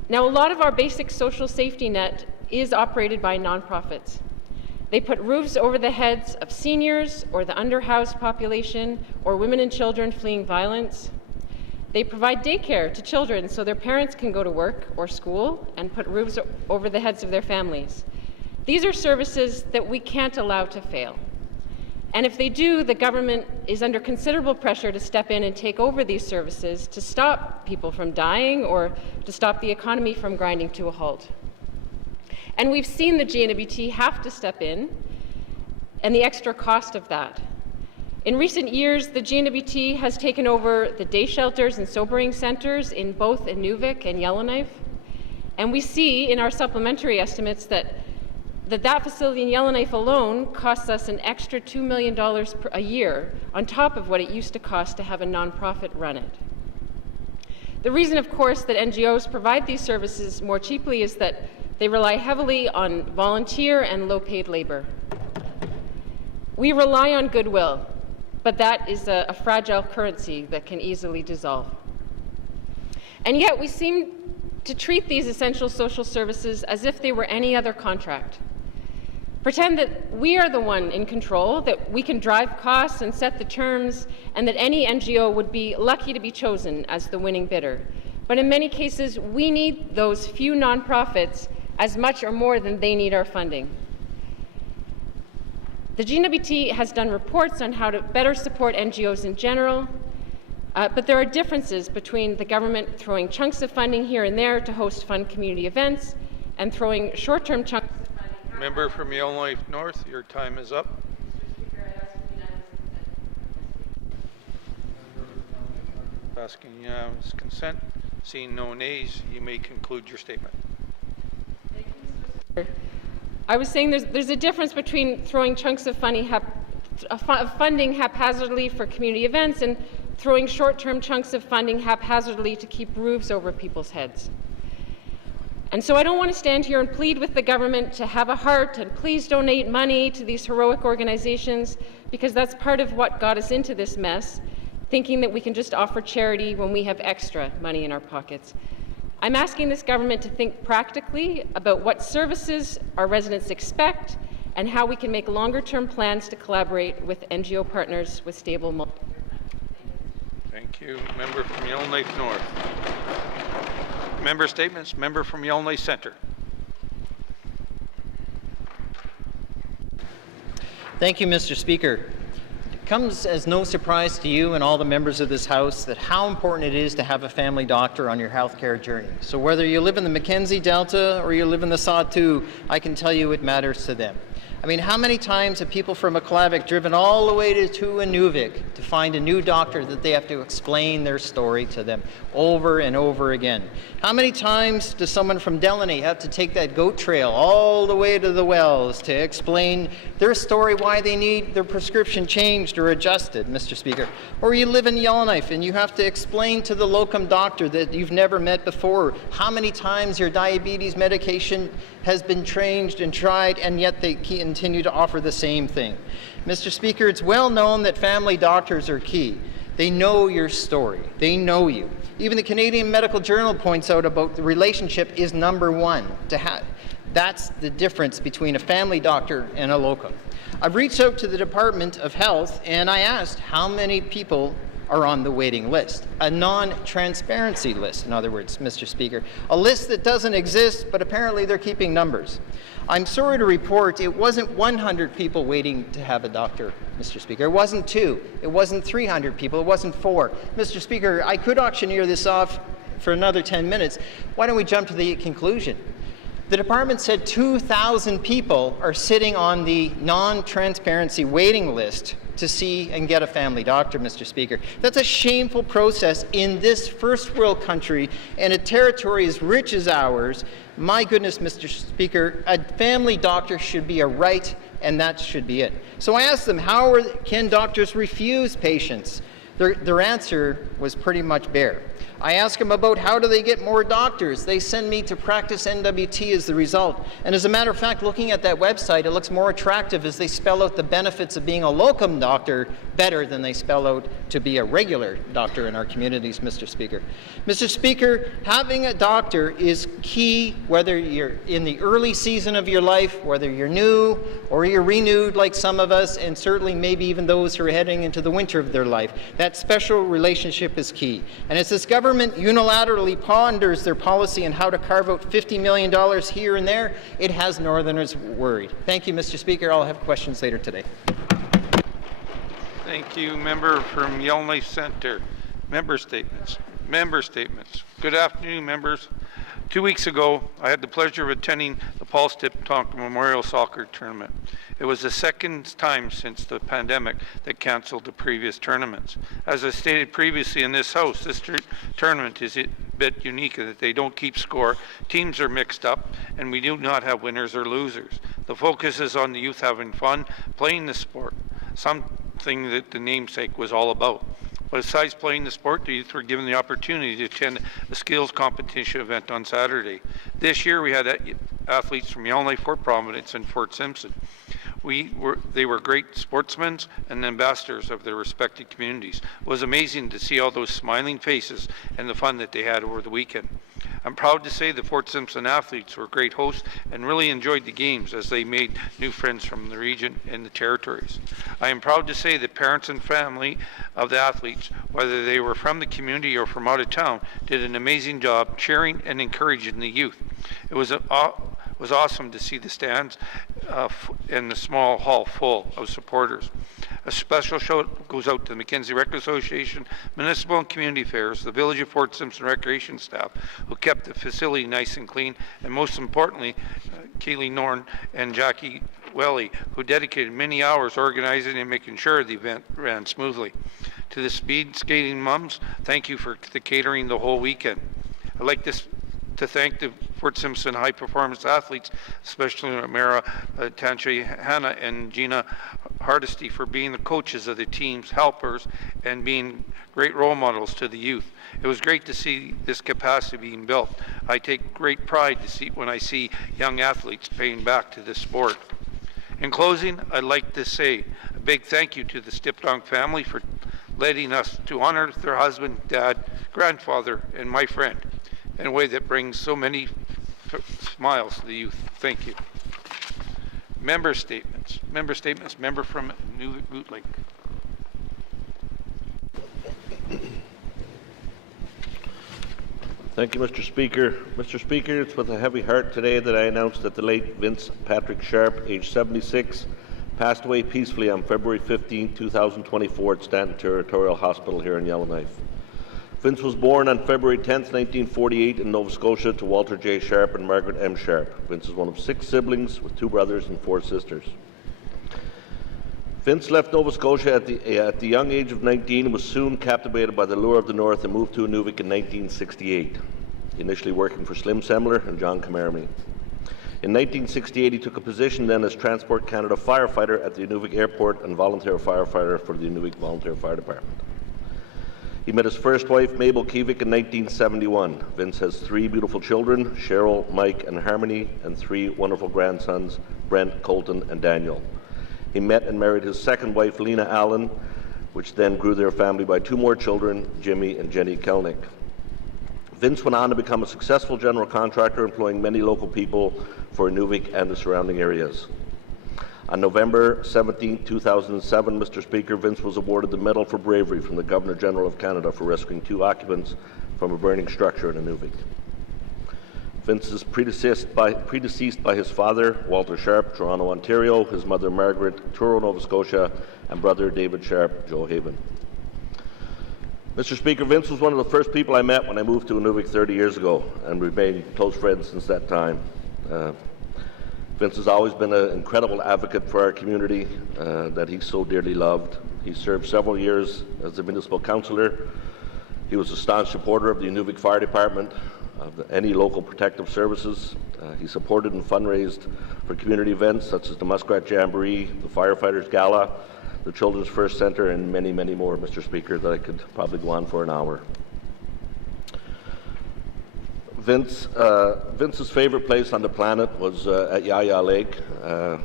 Now, a lot of our basic social safety net is operated by nonprofits. They put roofs over the heads of seniors or the underhoused population or women and children fleeing violence. They provide daycare to children so their parents can go to work or school and put roofs over the heads of their families. These are services that we can't allow to fail. And if they do, the government is under considerable pressure to step in and take over these services to stop people from dying or to stop the economy from grinding to a halt. And we've seen the N.W.T have to step in and the extra cost of that. In recent years, the N.W.T has taken over the day shelters and sobering centers in both Inuvik and Yellowknife. And we see in our supplementary estimates that facility in Yellowknife alone costs us an extra $2 million a year on top of what it used to cost to have a nonprofit run it. The reason, of course, that NGOs provide these services more cheaply is that they rely heavily on volunteer and low-paid labor. We rely on goodwill, but that is a fragile currency that can easily dissolve. And yet we seem to treat these essential social services as if they were any other contract. Pretend that we are the one in control, that we can drive costs and set the terms, and that any NGO would be lucky to be chosen as the winning bidder. But in many cases, we need those few nonprofits as much or more than they need our funding. The N.W.T has done reports on how to better support NGOs in general, but there are differences between the government throwing chunks of funding here and there to host fun community events and throwing short-term chunks. Member from Yellowknife North, your time is up. Asking unanimous consent. Seeing no nays, you may conclude your statement. Thank you, Mr. Speaker. I was saying there's a difference between throwing chunks of funding haphazardly for community events and throwing short-term chunks of funding haphazardly to keep roofs over people's heads. And so I don't want to stand here and plead with the government to have a heart and please donate money to these heroic organizations, because that's part of what got us into this mess, thinking that we can just offer charity when we have extra money in our pockets. I'm asking this government to think practically about what services our residents expect and how we can make longer-term plans to collaborate with NGO partners with stable multi-year plans. Thank you. Member from Yellowknife North. Member statements. Member from Yellowknife Centre. Thank you, Mr. Speaker. It comes as no surprise to you and all the members of this House that how important it is to have a family doctor on your healthcare journey. So whether you live in the Mackenzie Delta or you live in the Sawtoo, I can tell you it matters to them. I mean, how many times have people from Aklavik driven all the way to Inuvik to find a new doctor that they have to explain their story to them over and over again? How many times does someone from Delaney have to take that goat trail all the way to the wells to explain their story, why they need their prescription changed or adjusted, Mr. Speaker? Or you live in Yellowknife and you have to explain to the locum doctor that you've never met before how many times your diabetes medication has been changed and tried, and yet they continue to offer the same thing. Mr. Speaker, it's well known that family doctors are key. They know your story. They know you. Even the Canadian Medical Journal points out about the relationship is number one. That's the difference between a family doctor and a locum. I've reached out to the Department of Health and I asked how many people are on the waiting list. A non-transparency list, in other words, Mr. Speaker. A list that doesn't exist, but apparently they're keeping numbers. I'm sorry to report it wasn't 100 people waiting to have a doctor, Mr. Speaker. It wasn't 2. It wasn't 300 people. It wasn't 4. Mr. Speaker, I could auctioneer this off for another 10 minutes. Why don't we jump to the conclusion? The department said 2,000 people are sitting on the non-transparency waiting list to see and get a family doctor, Mr. Speaker. That's a shameful process in this first world country and a territory as rich as ours. My goodness, Mr. Speaker, a family doctor should be a right, and that should be it. So I asked them, can doctors refuse patients? Their answer was pretty much bare. I ask them about how do they get more doctors. They send me to practice N.W.T as the result. And as a matter of fact, looking at that website, it looks more attractive as they spell out the benefits of being a locum doctor better than they spell out to be a regular doctor in our communities, Mr. Speaker. Mr. Speaker, having a doctor is key whether you're in the early season of your life, whether you're new or you're renewed like some of us, and certainly maybe even those who are heading into the winter of their life. That special relationship is key. And as this government unilaterally ponders their policy on how to carve out $50 million here and there, it has Northerners worried. Thank you, Mr. Speaker. I'll have questions later today. Thank you. Member from Yellowknife Center. Member statements. Member statements. Good afternoon, members. 2 weeks ago, I had the pleasure of attending the Paul Stiptonk Memorial Soccer Tournament. It was the second time since the pandemic that canceled the previous tournaments. As I stated previously in this house, this tournament is a bit unique in that they don't keep score, teams are mixed up, and we do not have winners or losers. The focus is on the youth having fun, playing the sport, something that the namesake was all about. Besides playing the sport, the youth were given the opportunity to attend a skills competition event on Saturday. This year we had athletes from Yellowknife, Fort Providence, and Fort Simpson. They were great sportsmen and ambassadors of their respective communities. It was amazing to see all those smiling faces and the fun that they had over the weekend. I'm proud to say the Fort Simpson athletes were great hosts and really enjoyed the games as they made new friends from the region and the territories. I am proud to say the parents and family of the athletes, whether they were from the community or from out of town, did an amazing job cheering and encouraging the youth. It was awesome to see the stands and the small hall full of supporters. A special shout goes out to the Mackenzie Rec Association, Municipal and Community Affairs, the Village of Fort Simpson Recreation staff, who kept the facility nice and clean, and most importantly, Kaylee Norn and Jackie Welly, who dedicated many hours organizing and making sure the event ran smoothly. To the speed skating mums, thank you for the catering the whole weekend. I'd like to thank the Fort Simpson high performance athletes, especially Mara Tanche Hanna and Gina Hardesty, for being the coaches of the teams, helpers, and being great role models to the youth. It was great to see this capacity being built. I take great pride when I see young athletes paying back to this sport. In closing, I'd like to say a big thank you to the Stiptonk family for letting us to honor their husband, dad, grandfather, and my friend in a way that brings so many smiles to the youth. Thank you. Member statements. Member statements. Member from Nunavut Lake. Thank you, Mr. Speaker. Mr. Speaker, it's with a heavy heart today that I announce that the late Vince Patrick Sharp, aged 76, passed away peacefully on February 15, 2024 at Stanton Territorial Hospital here in Yellowknife. Vince was born on February 10, 1948 in Nova Scotia to Walter J. Sharp and Margaret M. Sharp. Vince is one of 6 siblings with 2 brothers and 4 sisters. Vince left Nova Scotia at the young age of 19 and was soon captivated by the lure of the North and moved to Inuvik in 1968, initially working for Slim Semler and John Cameramy. In 1968, he took a position then as Transport Canada firefighter at the Inuvik Airport and volunteer firefighter for the Inuvik Volunteer Fire Department. He met his first wife, Mabel Kivik, in 1971. Vince has 3 beautiful children, Cheryl, Mike, and Harmony, and 3 wonderful grandsons, Brent, Colton, and Daniel. He met and married his second wife, Lena Allen, which then grew their family by 2 more children, Jimmy and Jenny Kelnick. Vince went on to become a successful general contractor, employing many local people for Inuvik and the surrounding areas. On November 17, 2007, Mr. Speaker, Vince was awarded the Medal for Bravery from the Governor-General of Canada for rescuing 2 occupants from a burning structure in Inuvik. Vince is predeceased by his father, Walter Sharp, Toronto, Ontario, his mother, Margaret, Truro, Nova Scotia, and brother, David Sharp, Joe Haven. Mr. Speaker, Vince was one of the first people I met when I moved to Inuvik 30 years ago, and we've made close friends since that time. Vince has always been an incredible advocate for our community that he so dearly loved. He served several years as a municipal councillor. He was a staunch supporter of the Inuvik Fire Department, of any local protective services. He supported and fundraised for community events such as the Muskrat Jamboree, the Firefighters Gala, the Children's First Centre, and many, many more, Mr. Speaker, that I could probably go on for an hour. Vince's favorite place on the planet was at Yaya Lake,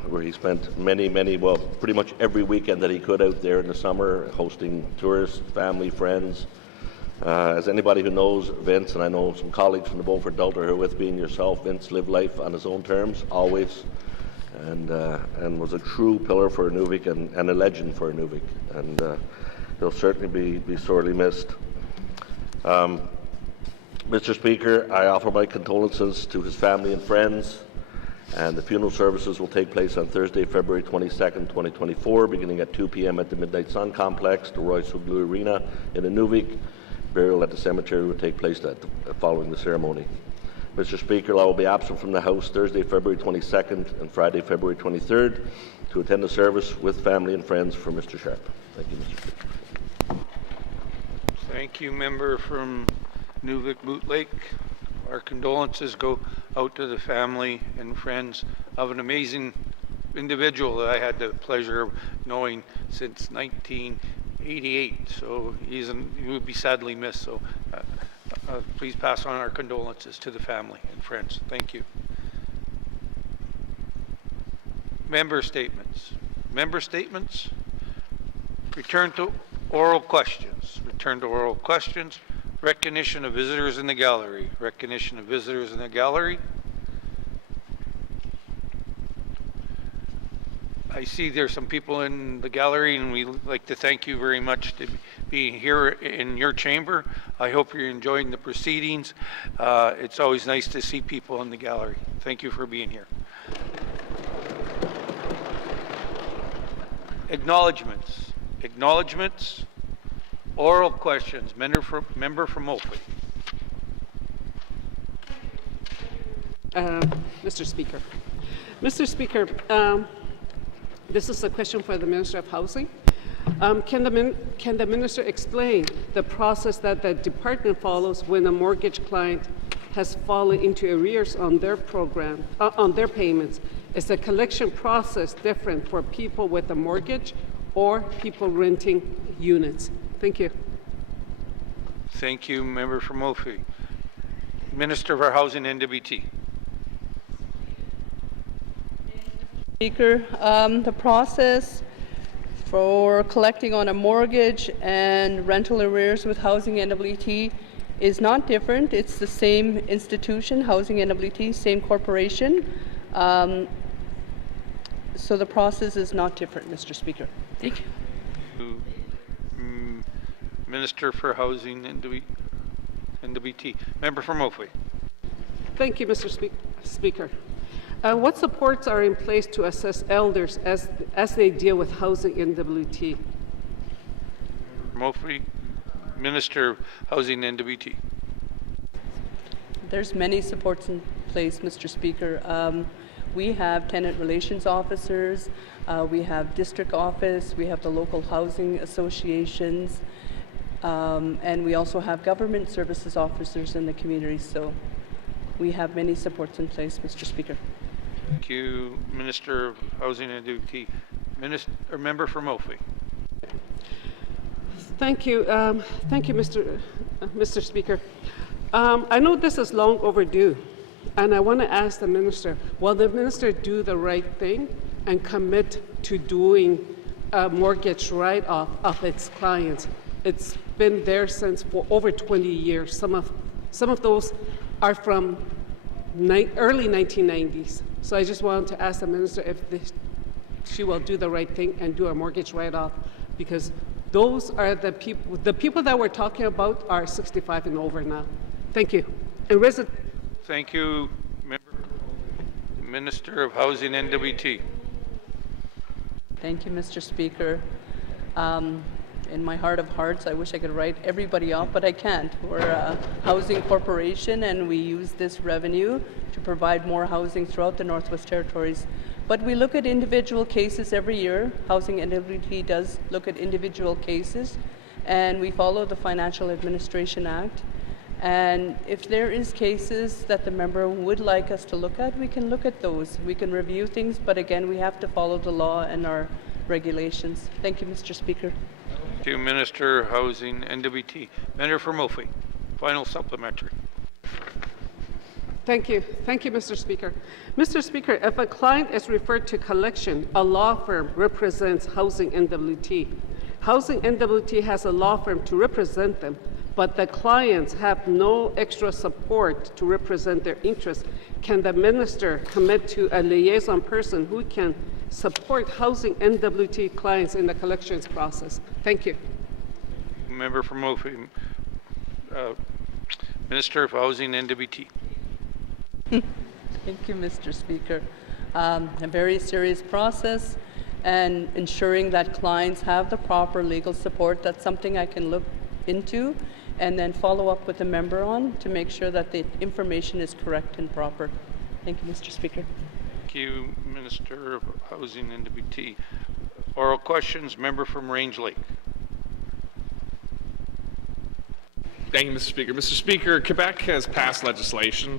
where he spent well, pretty much every weekend that he could out there in the summer, hosting tourists, family, friends. As anybody who knows Vince, and I know some colleagues from the Beaufort Delta who are with me and yourself, Vince lived life on his own terms, always, and was a true pillar for Inuvik and a legend for Inuvik, and he'll certainly be sorely missed. Mr. Speaker, I offer my condolences to his family and friends. And the funeral services will take place on Thursday, February 22nd, 2024, beginning at 2 p.m. at the Midnight Sun Complex, the Roy Suglu Arena in Inuvik. Burial at the cemetery will take place following the ceremony. Mr. Speaker, I will be absent from the House Thursday, February 22nd and Friday, February 23rd to attend the service with family and friends for Mr. Sharp. Thank you, Mr. Speaker. Thank you, member from Nuvik Boot Lake. Our condolences go out to the family and friends of an amazing individual that I had the pleasure of knowing since 1988. So he would be sadly missed. So please pass on our condolences to the family and friends. Thank you. Member statements. Member statements. Return to oral questions. Return to oral questions. Recognition of visitors in the gallery. Recognition of visitors in the gallery. I see there's some people in the gallery, and we'd like to thank you very much to be here in your chamber. I hope you're enjoying the proceedings. It's always nice to see people in the gallery. Thank you for being here. Acknowledgements. Acknowledgements. Oral questions. Member from Oakwood. Mr. Speaker. Mr. Speaker, this is a question for the Minister of Housing. Can the Minister explain the process that the department follows when a mortgage client has fallen into arrears on their program, on their payments? Is the collection process different for people with a mortgage or people renting units? Thank you. Thank you, member from Ophir. Minister for Housing, N.W.T. Speaker, the process for collecting on a mortgage and rental arrears with Housing N.W.T. is not different. It's the same institution, Housing N.W.T., same corporation. So the process is not different, Mr. Speaker. Thank you. Minister for Housing, N.W.T. Member from Ophir. Thank you, Mr. Speaker. What supports are in place to assess elders as they deal with Housing N.W.T.? From Ophir, Minister of Housing, N.W.T. There's many supports in place, Mr. Speaker. We have tenant relations officers, we have district office, we have the local housing associations, and we also have government services officers in the community. So we have many supports in place, Mr. Speaker. Thank you, Minister of Housing and N.W.T. Member from Ophir. Thank you. Thank you, Mr. Speaker. I know this is long overdue, and I want to ask the Minister, will the Minister do the right thing and commit to doing a mortgage write-off of its clients? It's been there since for over 20 years. Some of those are from early 1990s. So I just wanted to ask the Minister if she will do the right thing and do a mortgage write-off, because those are the people that we're talking about are 65 and over now. Thank you. And thank you, Minister of Housing, N.W.T. Thank you, Mr. Speaker. In my heart of hearts, I wish I could write everybody off, but I can't. We're a housing corporation, and we use this revenue to provide more housing throughout the Northwest Territories. But we look at individual cases every year. Housing N.W.T. does look at individual cases, and we follow the Financial Administration Act. And if there is cases that the member would like us to look at, we can look at those. We can review things, but again, we have to follow the law and our regulations. Thank you, Mr. Speaker. Thank you, Minister of Housing, N.W.T. Member from Ophir. Final supplementary. Thank you. Thank you, Mr. Speaker. Mr. Speaker, if a client is referred to collection, a law firm represents Housing N.W.T. Housing N.W.T. has a law firm to represent them, but the clients have no extra support to represent their interests. Can the minister commit to a liaison person who can support Housing N.W.T. clients in the collections process? Thank you. Member from Ophir. Minister of Housing, N.W.T. Thank you, Mr. Speaker. a very serious process, and ensuring that clients have the proper legal support. That's something I can look into and then follow up with the member on to make sure that the information is correct and proper. Thank you, Mr. Speaker. Thank you, Minister of Housing, N.W.T. Oral questions, member from Range Lake. Thank you, Mr. Speaker. Mr. Speaker, Quebec has passed legislation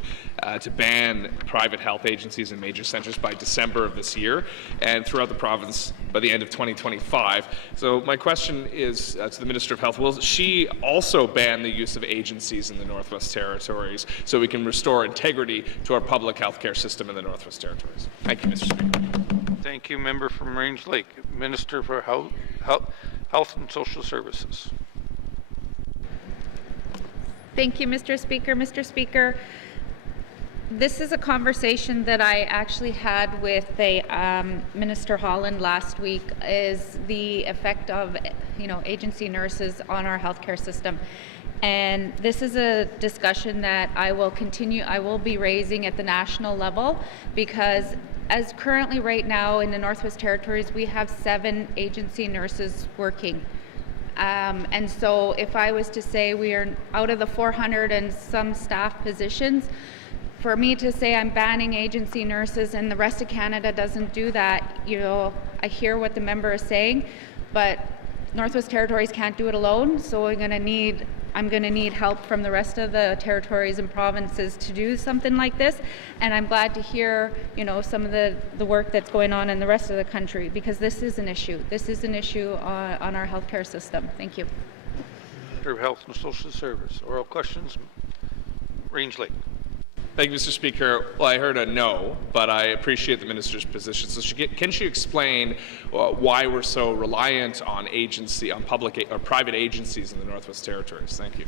to ban private health agencies in major centres by December of this year, and throughout the province by the end of 2025. So my question is to the Minister of Health, will she also ban the use of agencies in the Northwest Territories so we can restore integrity to our public health care system in the Northwest Territories? Thank you, Mr. Speaker. Thank you, member from Range Lake. Minister for Health and Social Services. Thank you, Mr. Speaker. Mr. Speaker, this is a conversation that I actually had with Minister Holland last week, is the effect of, agency nurses on our healthcare system. And this is a discussion that I will be raising at the national level, because as currently right now in the Northwest Territories, we have 7 agency nurses working. And so if I was to say we are out of the 400 and some staff positions, for me to say I'm banning agency nurses and the rest of Canada doesn't do that, I hear what the member is saying, but Northwest Territories can't do it alone, so I'm going to need help from the rest of the territories and provinces to do something like this. And I'm glad to hear, some of the work that's going on in the rest of the country, because this is an issue. This is an issue on our healthcare system. Thank you. Minister of Health and Social Service. Oral questions, Range Lake. Thank you, Mr. Speaker. Well, I heard a no, but I appreciate the minister's position. So can she explain why we're so reliant on public or private agencies in the Northwest Territories? Thank you.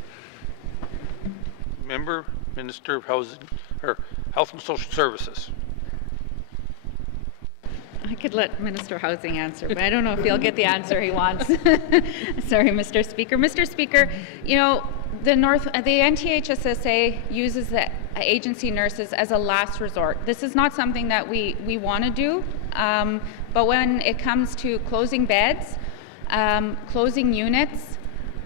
Member, Minister of Health and Social Services. I could let Minister Housing answer, but I don't know if he'll get the answer he wants. Sorry, Mr. Speaker. Mr. Speaker, the NTHSSA uses the agency nurses as a last resort. This is not something that we want to do, but when it comes to closing beds, closing units,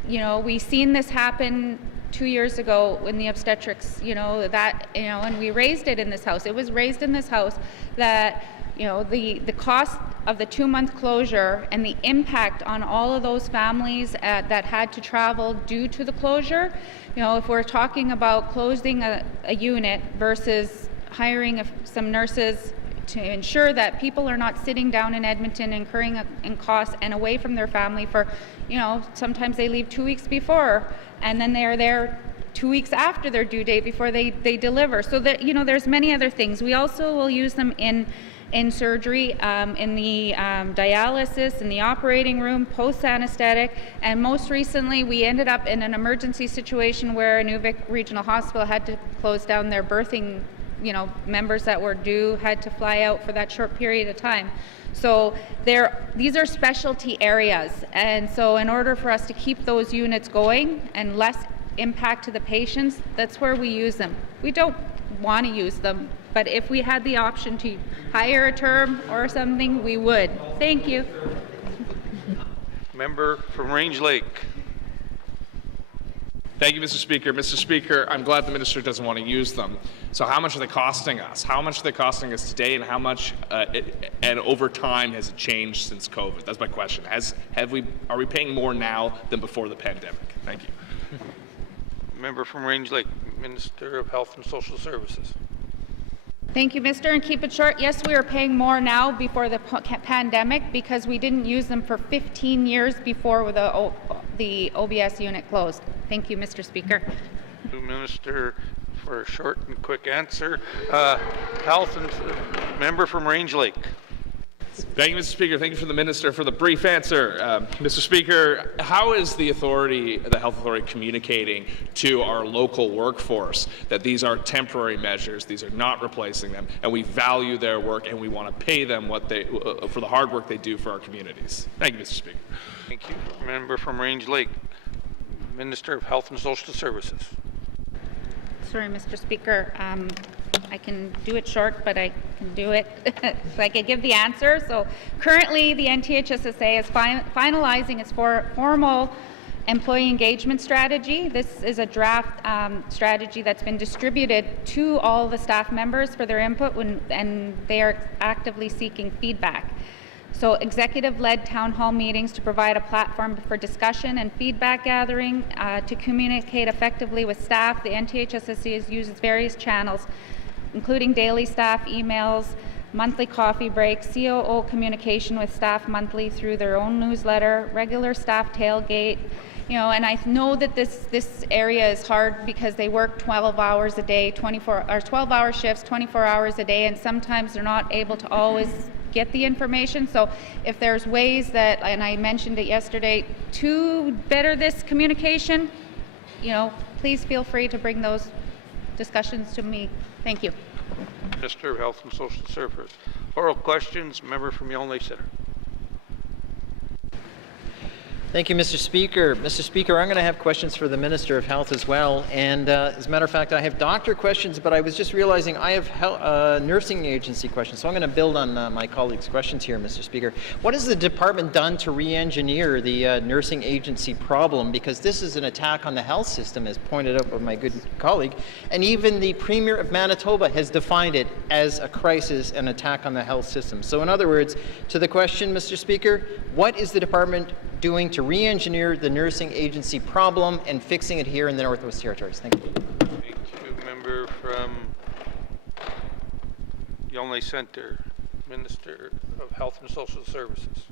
we've seen this happen 2 years ago in the obstetrics, and we raised it in this House. It was raised in this House that the cost of the 2-month closure and the impact on all of those families that had to travel due to the closure, if we're talking about closing a unit versus hiring some nurses to ensure that people are not sitting down in Edmonton incurring in costs and away from their family for, sometimes they leave 2 weeks before and then they're there 2 weeks after their due date before they deliver. So that, there's many other things. We also will use them in surgery, in the dialysis, in the operating room, post-anesthetic, and most recently we ended up in an emergency situation where Nuvik Regional Hospital had to close down their birthing, members that were due had to fly out for that short period of time. So these are specialty areas, and so in order for us to keep those units going and less impact to the patients, that's where we use them. We don't want to use them, but if we had the option to hire a term or something, we would. Thank you. Member from Range Lake. Thank you, Mr. Speaker. Mr. Speaker, I'm glad the minister doesn't want to use them. So how much are they costing us? How much are they costing us today, and how much, and over time, has it changed since COVID? That's my question. Are we paying more now than before the pandemic? Thank you. Member from Range Lake, Minister of Health and Social Services. Thank you, Mr. And keep it short. Yes, we are paying more now before the pandemic because we didn't use them for 15 years before the OBS unit closed. Thank you, Mr. Speaker. Minister, for a short and quick answer. Health and member from Range Lake. Thank you, Mr. Speaker. Thank you for the minister for the brief answer. Mr. Speaker, how is the health authority communicating to our local workforce that these are temporary measures, these are not replacing them, and we value their work and we want to pay them for the hard work they do for our communities? Thank you, Mr. Speaker. Thank you. Member from Range Lake, Minister of Health and Social Services. Sorry, Mr. Speaker. I can do it short, but I can do it so I can give the answer. So currently, the NTHSSA is finalizing its formal employee engagement strategy. This is a draft strategy that's been distributed to all the staff members for their input, and they are actively seeking feedback. So executive-led town hall meetings to provide a platform for discussion and feedback gathering, to communicate effectively with staff. The NTHSSA uses various channels, including daily staff emails, monthly coffee breaks, COO communication with staff monthly through their own newsletter, regular staff tailgate. And I know that this area is hard because they work 12 hours a day, 12-hour shifts, 24 hours a day, and sometimes they're not able to always get the information. So if there's ways that, and I mentioned it yesterday, to better this communication, please feel free to bring those discussions to me. Thank you. Minister of Health and Social Services. Oral questions, member from Yellowknife Centre. Thank you, Mr. Speaker. Mr. Speaker, I'm going to have questions for the Minister of Health as well. And as a matter of fact, I have doctor questions, but I was just realizing I have nursing agency questions. So I'm going to build on my colleagues' questions here, Mr. Speaker. What has the department done to re-engineer the nursing agency problem? Because this is an attack on the health system, as pointed out by my good colleague. And even the Premier of Manitoba has defined it as a crisis, an attack on the health system. So in other words, to the question, Mr. Speaker, what is the department doing to re-engineer the nursing agency problem and fixing it here in the Northwest Territories? Thank you. Thank you. Member from Yellowknife Centre, Minister of Health and Social Services.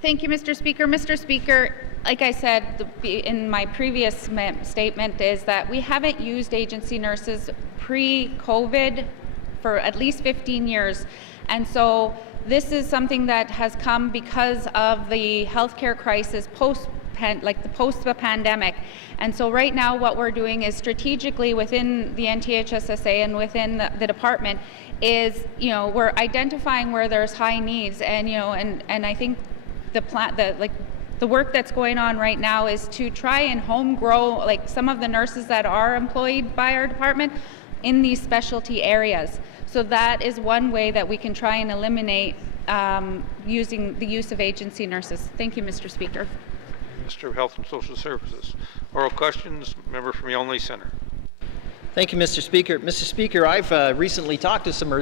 Thank you, Mr. Speaker. Mr. Speaker, like I said in my previous statement, is that we haven't used agency nurses pre-COVID for at least 15 years. And so this is something that has come because of the healthcare crisis post the pandemic. And so right now what we're doing is strategically within the NTHSSA and within the department is, we're identifying where there's high needs, and and I think the work that's going on right now is to try and home grow some of the nurses that are employed by our department in these specialty areas. So that is one way that we can try and eliminate using the use of agency nurses. Thank you, Mr. Speaker. Minister of Health and Social Services. Oral questions, member from Yellowknife Centre. Thank you, Mr. Speaker. Mr. Speaker, I've recently talked to some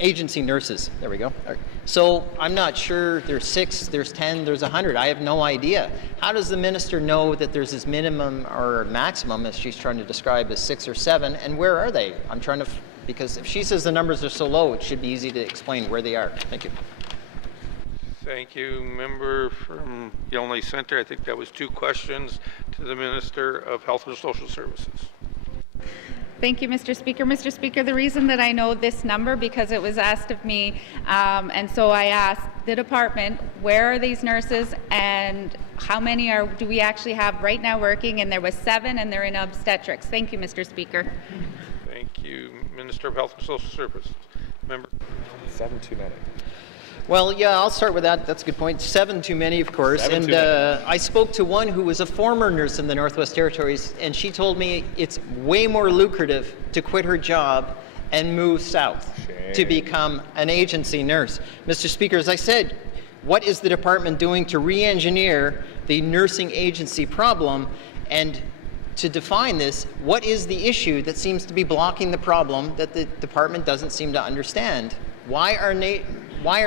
agency nurses. There we go. So I'm not sure there's 6, there's 10, there's 100. I have no idea. How does the minister know that there's this minimum or maximum, as she's trying to describe, as 6 or 7, and where are they? I'm trying to, because if she says the numbers are so low, it should be easy to explain where they are. Thank you. Thank you. Member from Yellowknife Centre, I think that was 2 questions to the Minister of Health and Social Services. Thank you, Mr. Speaker. Mr. Speaker, the reason that I know this number, because it was asked of me, and so I asked the department, where are these nurses and how many do we actually have right now working? And there was 7, and they're in obstetrics. Thank you, Mr. Speaker. Thank you. Minister of Health and Social Services. Member. 7 too many. Well, yeah, I'll start with that. That's a good point. 7 too many, of course. And I spoke to one who was a former nurse in the Northwest Territories, and she told me it's way more lucrative to quit her job and move south to become an agency nurse. Mr. Speaker, as I said, what is the department doing to re-engineer the nursing agency problem? And to define this, what is the issue that seems to be blocking the problem that the department doesn't seem to understand? Why are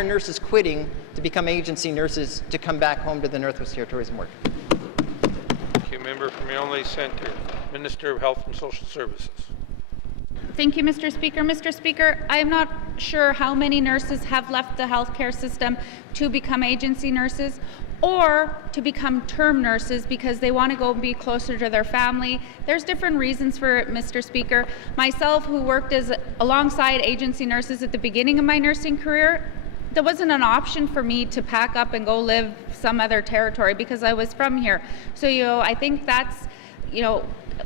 nurses quitting to become agency nurses to come back home to the Northwest Territories and work? Thank you. Member from Yellowknife Centre, Minister of Health and Social Services. Thank you, Mr. Speaker. Mr. Speaker, I am not sure how many nurses have left the healthcare system to become agency nurses or to become term nurses because they want to go be closer to their family. There's different reasons for it, Mr. Speaker. Myself, who worked alongside agency nurses at the beginning of my nursing career, there wasn't an option for me to pack up and go live some other territory because I was from here. So, I think that's,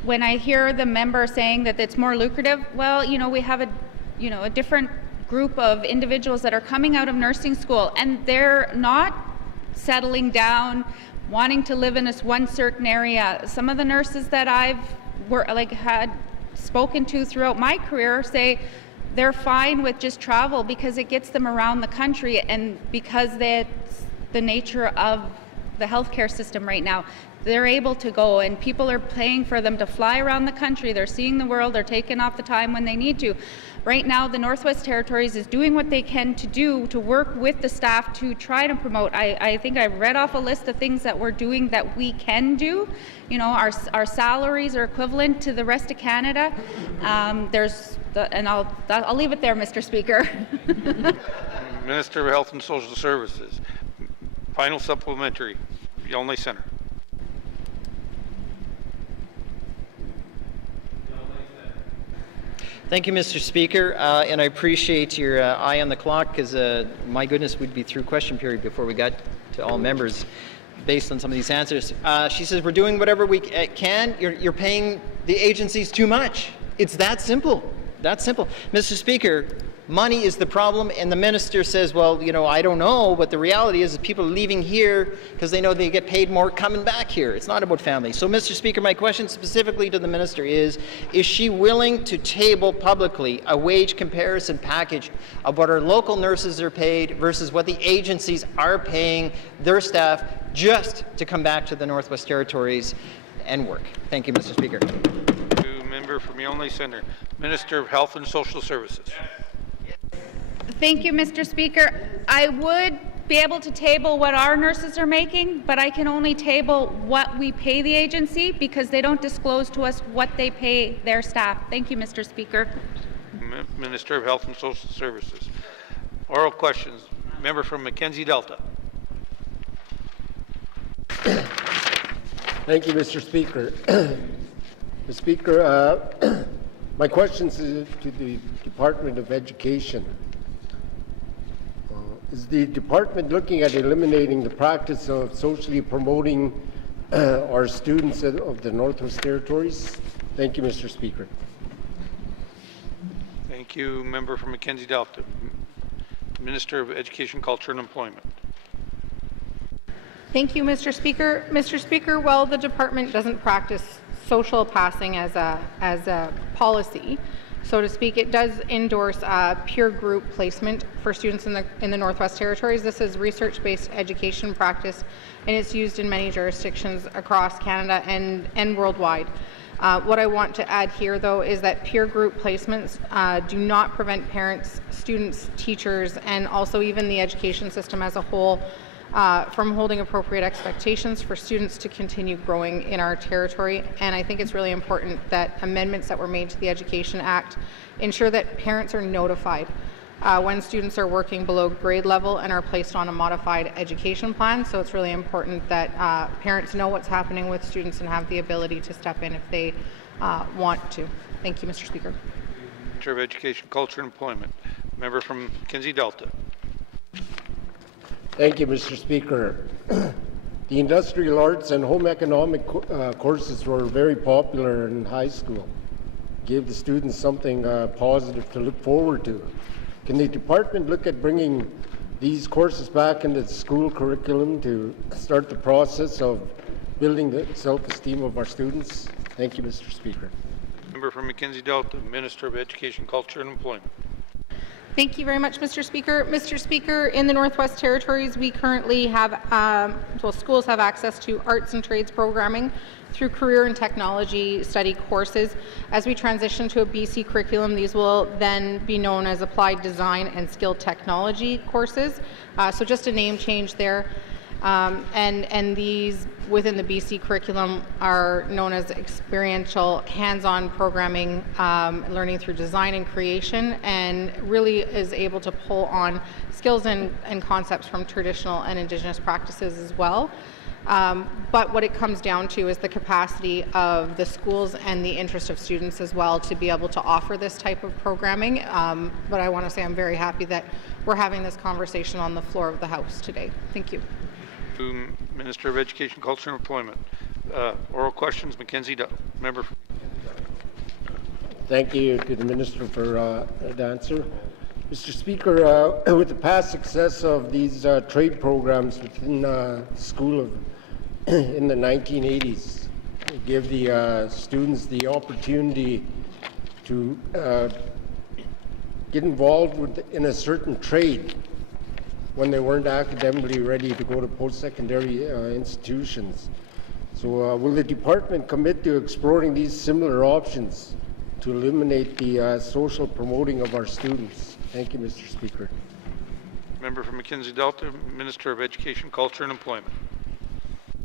when I hear the member saying that it's more lucrative, well, we have a different group of individuals that are coming out of nursing school, and they're not settling down, wanting to live in one certain area. Some of the nurses that I've had spoken to throughout my career say they're fine with just travel because it gets them around the country, and because that's the nature of the healthcare system right now. They're able to go, and people are paying for them to fly around the country. They're seeing the world. They're taking off the time when they need to. Right now, the Northwest Territories is doing what they can to do to work with the staff to try to promote. I think I've read off a list of things that we're doing that we can do. You know, our salaries are equivalent to the rest of Canada. And I'll leave it there, Mr. Speaker. Minister of Health and Social Services. Final supplementary. Yellowknife Centre. Thank you, Mr. Speaker, and I appreciate your eye on the clock, because my goodness, we'd be through question period before we got to all members based on some of these answers. She says we're doing whatever we can. You're paying the agencies too much. It's that simple. That simple. Mr. Speaker, money is the problem, and the minister says, well, you know, I don't know, but the reality is people are leaving here because they know they get paid more coming back here. It's not about family. So, Mr. Speaker, my question specifically to the minister is she willing to table publicly a wage comparison package of what our local nurses are paid versus what the agencies are paying their staff just to come back to the Northwest Territories and work? Thank you, Mr. Speaker. Member from Yellowknife Centre. Minister of Health and Social Services. Thank you, Mr. Speaker. I would be able to table what our nurses are making, but I can only table what we pay the agency because they don't disclose to us what they pay their staff. Thank you, Mr. Speaker. Minister of Health and Social Services. Oral questions. Member from Mackenzie Delta. Thank you, Mr. Speaker. Mr. Speaker, my question is to the Department of Education. Is the department looking at eliminating the practice of socially promoting our students of the Northwest Territories? Thank you, Mr. Speaker. Thank you, member from Mackenzie Delta. Minister of Education, Culture and Employment. Thank you, Mr. Speaker. Mr. Speaker, while the department doesn't practice social passing as a policy, so to speak, it does endorse peer group placement for students in the Northwest Territories. This is research-based education practice, and it's used in many jurisdictions across Canada and worldwide. What I want to add here, though, is that peer group placements do not prevent parents, students, teachers, and also even the education system as a whole from holding appropriate expectations for students to continue growing in our territory. And I think it's really important that amendments that were made to the Education Act ensure that parents are notified when students are working below grade level and are placed on a modified education plan. So it's really important that parents know what's happening with students and have the ability to step in if they want to. Thank you, Mr. Speaker. Minister of Education, Culture and Employment. Member from Mackenzie Delta. Thank you, Mr. Speaker. The industrial arts and home economic courses were very popular in high school. Gave the students something positive to look forward to. Can the department look at bringing these courses back into the school curriculum to start the process of building the self-esteem of our students? Thank you, Mr. Speaker. Member from Mackenzie Delta, Minister of Education, Culture and Employment. Thank you very much, Mr. Speaker. Mr. Speaker, in the Northwest Territories, we currently have, schools have access to arts and trades programming through career and technology study courses. As we transition to a BC curriculum, these will then be known as applied design and skilled technology courses. So just a name change there. And these within the BC curriculum are known as experiential hands-on programming, learning through design and creation, and really is able to pull on skills and concepts from traditional and Indigenous practices as well. But what it comes down to is the capacity of the schools and the interest of students as well to be able to offer this type of programming. But I want to say I'm very happy that we're having this conversation on the floor of the House today. Thank you. Minister of Education, Culture and Employment. Oral questions, Mackenzie member. Thank you to the Minister for the answer. Mr. Speaker, with the past success of these trade programs within the school in the 1980s, it gave the students the opportunity to get involved in a certain trade when they weren't academically ready to go to post-secondary institutions. So will the department commit to exploring these similar options to eliminate the social promoting of our students? Thank you, Mr. Speaker. Member from Mackenzie Delta, Minister of Education, Culture and Employment.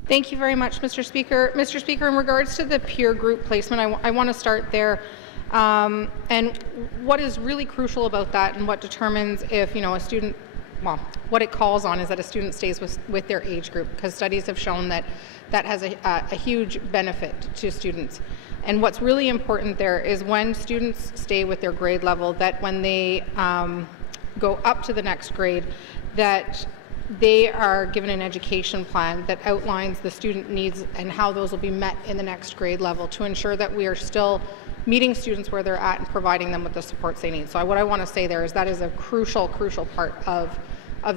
Thank you very much, Mr. Speaker. Mr. Speaker, in regards to the peer group placement, I want to start there. And what is really crucial about that and what determines if, a student, well, what it calls on is that a student stays with their age group, because studies have shown that that has a huge benefit to students. And what's really important there is when students stay with their grade level, that when they go up to the next grade, that they are given an education plan that outlines the student needs and how those will be met in the next grade level to ensure that we are still meeting students where they're at and providing them with the supports they need. So what I want to say there is that is a crucial part of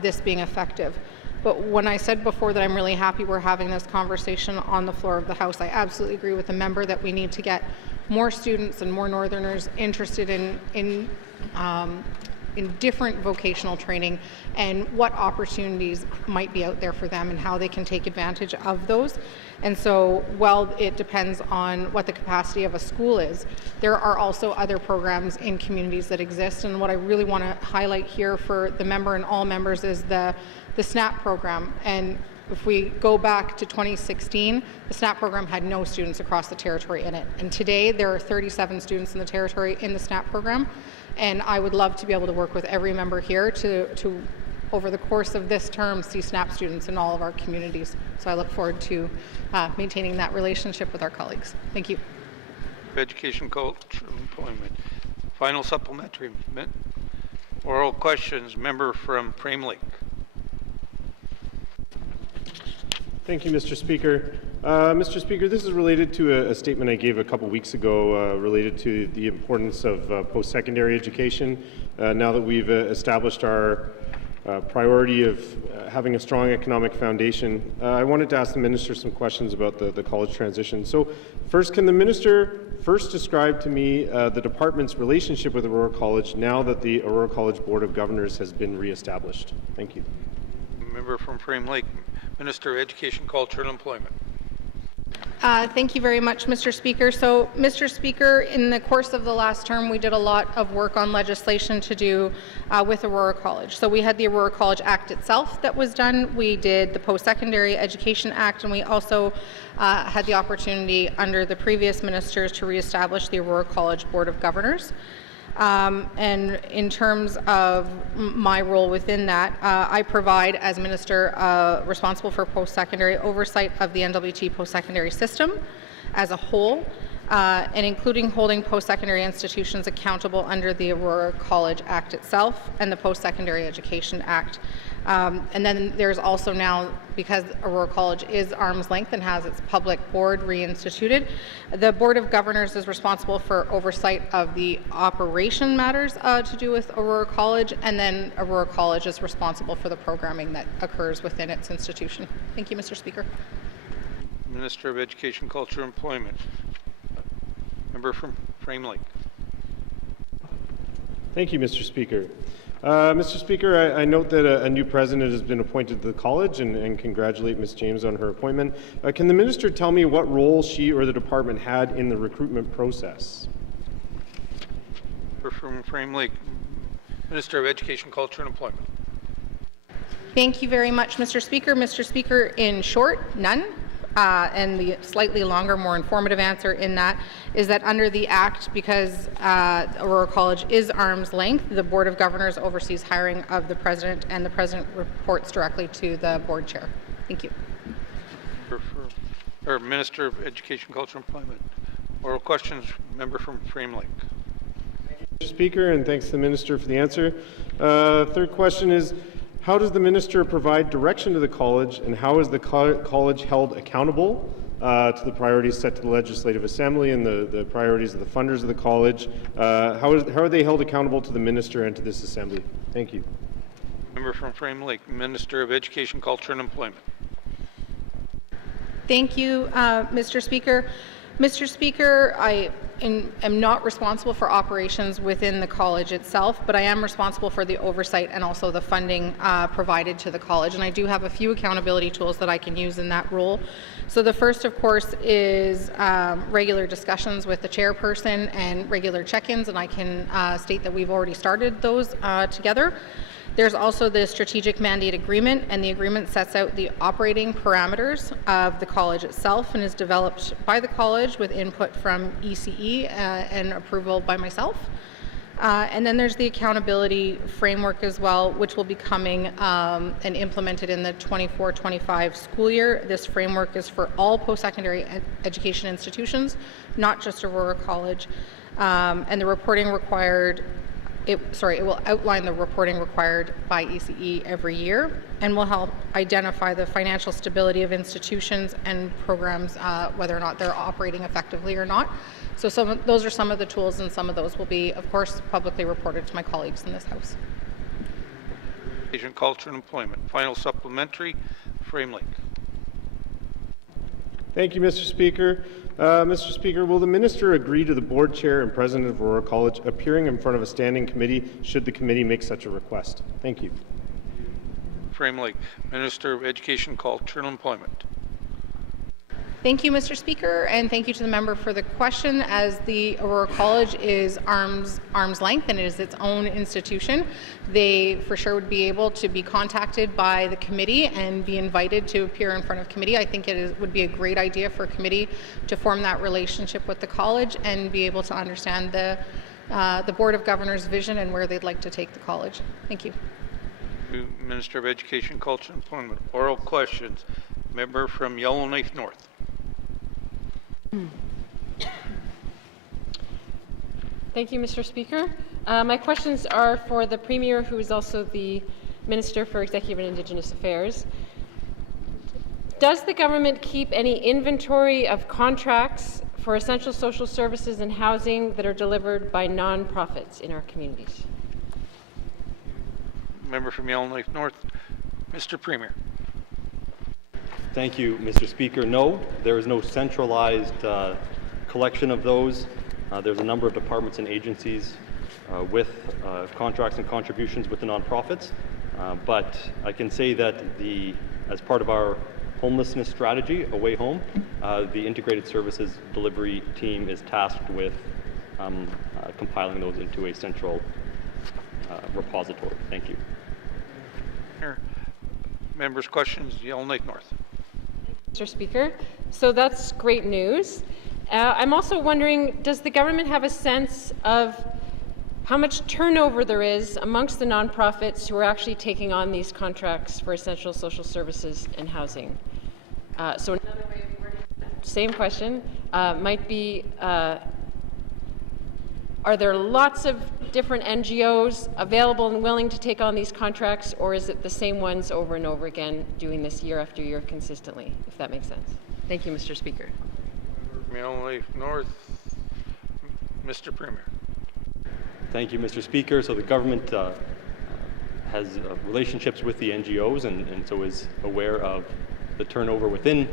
this being effective. But when I said before that I'm really happy we're having this conversation on the floor of the House, I absolutely agree with the member that we need to get more students and more Northerners interested in different vocational training and what opportunities might be out there for them and how they can take advantage of those. And so while it depends on what the capacity of a school is, there are also other programs in communities that exist. And what I really want to highlight here for the member and all members is the SNAP program. And if we go back to 2016, the SNAP program had no students across the territory in it. And today there are 37 students in the territory in the SNAP program. And I would love to be able to work with every member here to over the course of this term, see SNAP students in all of our communities. So I look forward to maintaining that relationship with our colleagues. Thank you. Education, Culture, Employment. Final supplementary. Oral questions. Member from Frame Lake. Thank you, Mr. Speaker. Mr. Speaker, this is related to a statement I gave a couple weeks ago related to the importance of post-secondary education. Now that we've established our priority of having a strong economic foundation, I wanted to ask the Minister some questions about the college transition. So first, can the Minister first describe to me the Department's relationship with Aurora College now that the Aurora College Board of Governors has been re-established? Thank you. Member from Frame Lake, Minister of Education, Culture and Employment. Thank you very much, Mr. Speaker. So, Mr. Speaker, in the course of the last term, we did a lot of work on legislation to do with Aurora College. So we had the Aurora College Act itself that was done. We did the Post-Secondary Education Act, and we also had the opportunity under the previous ministers to reestablish the Aurora College Board of Governors. And in terms of my role within that, I provide, as Minister responsible for post-secondary, oversight of the N.W.T post-secondary system as a whole, and including holding post-secondary institutions accountable under the Aurora College Act itself and the Post-Secondary Education Act. And then there's also now, because Aurora College is arm's length and has its public board reinstituted, the Board of Governors is responsible for oversight of the operation matters to do with Aurora College, and then Aurora College is responsible for the programming that occurs within its institution. Thank you, Mr. Speaker. Minister of Education, Culture, and Employment. Member from Frame Lake. Thank you, Mr. Speaker. Mr. Speaker, I note that a new president has been appointed to the college and congratulate Ms. James on her appointment. Can the minister tell me what role she or the department had in the recruitment process? From Frame Lake, Minister of Education, Culture and Employment. Thank you very much, Mr. Speaker. Mr. Speaker, in short, none. And the slightly longer, more informative answer in that is that under the Act, because Aurora College is arm's length, the Board of Governors oversees hiring of the President, and the President reports directly to the Board Chair. Thank you. Minister of Education, Culture and Employment. Oral questions, member from Frame Lake. Thank you, Mr. Speaker, and thanks to the Minister for the answer. Third question is, how does the Minister provide direction to the college, and how is the college held accountable to the priorities set to the Legislative Assembly and the priorities of the funders of the college? How are they held accountable to the Minister and to this Assembly? Thank you. Member from Frame Lake, Minister of Education, Culture and Employment. Thank you, Mr. Speaker. Mr. Speaker, I am not responsible for operations within the college itself, but I am responsible for the oversight and also the funding provided to the college. And I do have a few accountability tools that I can use in that role. So the first, of course, is regular discussions with the chairperson and regular check-ins, and I can state that we've already started those together. There's also the strategic mandate agreement, and the agreement sets out the operating parameters of the college itself and is developed by the college with input from ECE and approval by myself. And then there's the accountability framework as well, which will be coming and implemented in the 24-25 school year. This framework is for all post-secondary education institutions, not just Aurora College. And the reporting required it will outline the reporting required by ECE every year and will help identify the financial stability of institutions and programs, whether or not they're operating effectively or not. So those are some of the tools, and some of those will be, of course, publicly reported to my colleagues in this House. Education, Culture and Employment. Final supplementary, Framelink. Thank you, Mr. Speaker. Mr. Speaker, will the minister agree to the board chair and president of Aurora College appearing in front of a standing committee should the committee make such a request? Thank you. Framelink, Minister of Education, Culture and Employment. Thank you, Mr. Speaker, and thank you to the member for the question. As the Aurora College is arm's length and it is its own institution, they for sure would be able to be contacted by the committee and be invited to appear in front of committee. I think it would be a great idea for a committee to form that relationship with the college and be able to understand the Board of Governors' vision and where they'd like to take the college. Thank you. Minister of Education, Culture and Employment. Oral questions. Member from Yellowknife North. Thank you, Mr. Speaker. My questions are for the Premier, who is also the Minister for Executive and Indigenous Affairs. Does the government keep any inventory of contracts for essential social services and housing that are delivered by non-profits in our communities? Member from Yellowknife North. Mr. Premier. Thank you, Mr. Speaker. No, there is no centralized collection of those. There's a number of departments and agencies with contracts and contributions with the nonprofits. But I can say that as part of our homelessness strategy, Away Home, the integrated services delivery team is tasked with compiling those into a central repository. Thank you. Members' questions, Yellowknife North. Mr. Speaker, so that's great news. I'm also wondering, does the government have a sense of how much turnover there is amongst the nonprofits who are actually taking on these contracts for essential social services and housing? So another way of wording that same question might be, are there lots of different NGOs available and willing to take on these contracts, or is it the same ones over and over again doing this year after year consistently, if that makes sense? Thank you, Mr. Speaker. Yellowknife North. Mr. Premier. Thank you, Mr. Speaker. So the government has relationships with the NGOs and so is aware of the turnover within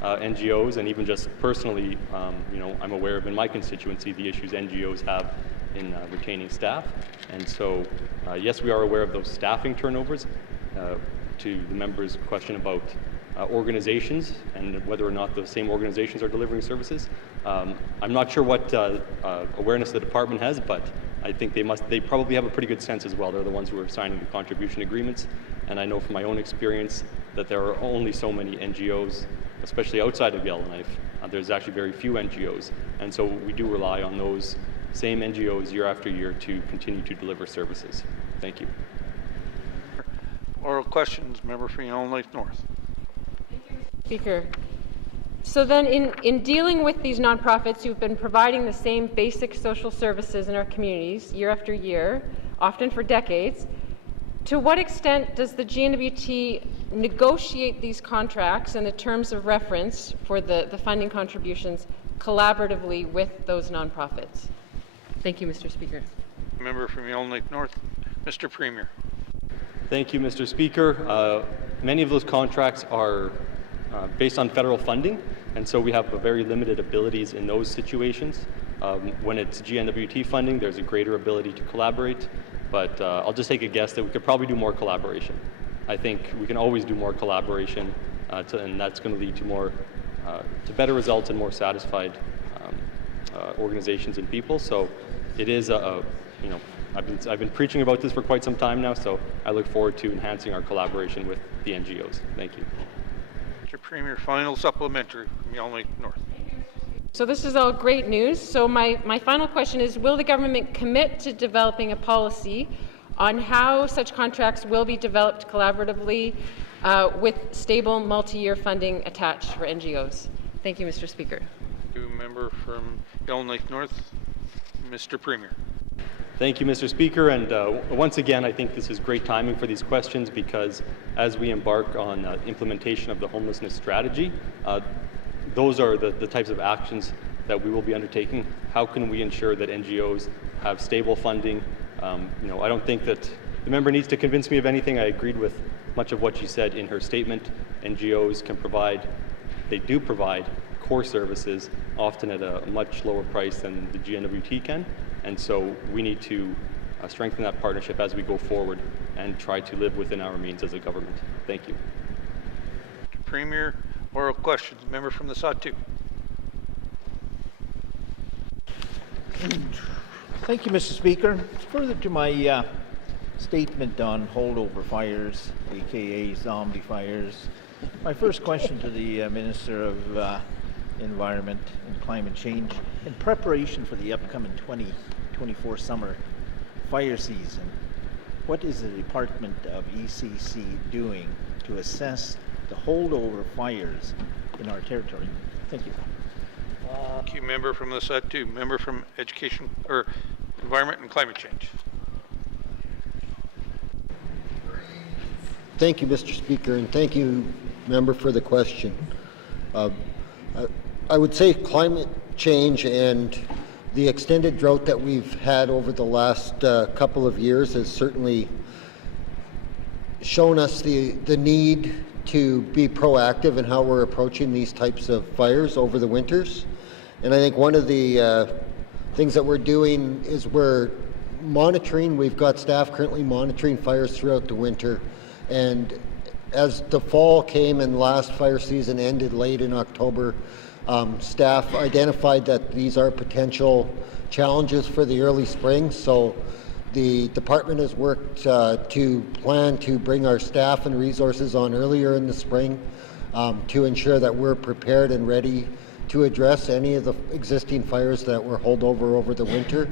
NGOs, and even just personally, I'm aware of in my constituency the issues NGOs have in retaining staff. And so, yes, we are aware of those staffing turnovers. To the member's question about organizations and whether or not the same organizations are delivering services, I'm not sure what awareness the department has, but I think they probably have a pretty good sense as well. They're the ones who are signing the contribution agreements, and I know from my own experience that there are only so many NGOs, especially outside of Yellowknife. There's actually very few NGOs, and so we do rely on those same NGOs year after year to continue to deliver services. Thank you. Oral questions, member from Yellowknife North. Speaker. So then in dealing with these nonprofits who've been providing the same basic social services in our communities year after year, often for decades, to what extent does the N.W.T negotiate these contracts and the terms of reference for the funding contributions collaboratively with those nonprofits? Thank you, Mr. Speaker. Member from Yellowknife North. Mr. Premier. Thank you, Mr. Speaker. Many of those contracts are based on federal funding, And so we have very limited abilities in those situations. When it's GNWT funding, there's a greater ability to collaborate, but I'll just take a guess that we could probably do more collaboration. I think we can always do more collaboration, and that's going to lead to more, to better results and more satisfied organizations and people. So it is I've been preaching about this for quite some time now, so I look forward to enhancing our collaboration with the NGOs. Thank you. Mr. Premier, final supplementary from Yellowknife North. So this is all great news. So my final question is, will the government commit to developing a policy on how such contracts will be developed collaboratively with stable multi-year funding attached for NGOs? Thank you, Mr. Speaker. Thank you, member from Yellowknife North. Mr. Premier. Thank you, Mr. Speaker. And once again, I think this is great timing for these questions because as we embark on implementation of the homelessness strategy, those are the types of actions that we will be undertaking. How can we ensure that NGOs have stable funding? I don't think that the member needs to convince me of anything. I agreed with much of what she said in her statement. NGOs can provide, they do provide core services, often at a much lower price than the GNWT can. And so we need to strengthen that partnership as we go forward and try to live within our means as a government. Thank you. Mr. Premier, oral questions. Member from the Sawtooth. Thank you, Mr. Speaker. Further to my statement on holdover fires, aka zombie fires, my first question to the Minister of Environment and Climate Change, in preparation for the upcoming 2024 summer fire season, what is the Department of ECC doing to assess the holdover fires in our territory? Thank you. Thank you, member from the Sawtooth. Member from Education or Environment and Climate Change. Thank you, Mr. Speaker, and thank you, member, for the question. I would say climate change and the extended drought that we've had over the last couple of years has certainly shown us the need to be proactive in how we're approaching these types of fires over the winters. And I think one of the things that we're doing is we're monitoring. We've got staff currently monitoring fires throughout the winter. And as the fall came and last fire season ended late in October, staff identified that these are potential challenges for the early spring. So the department has worked to plan to bring our staff and resources on earlier in the spring to ensure that we're prepared and ready to address any of the existing fires that were holdover over the winter.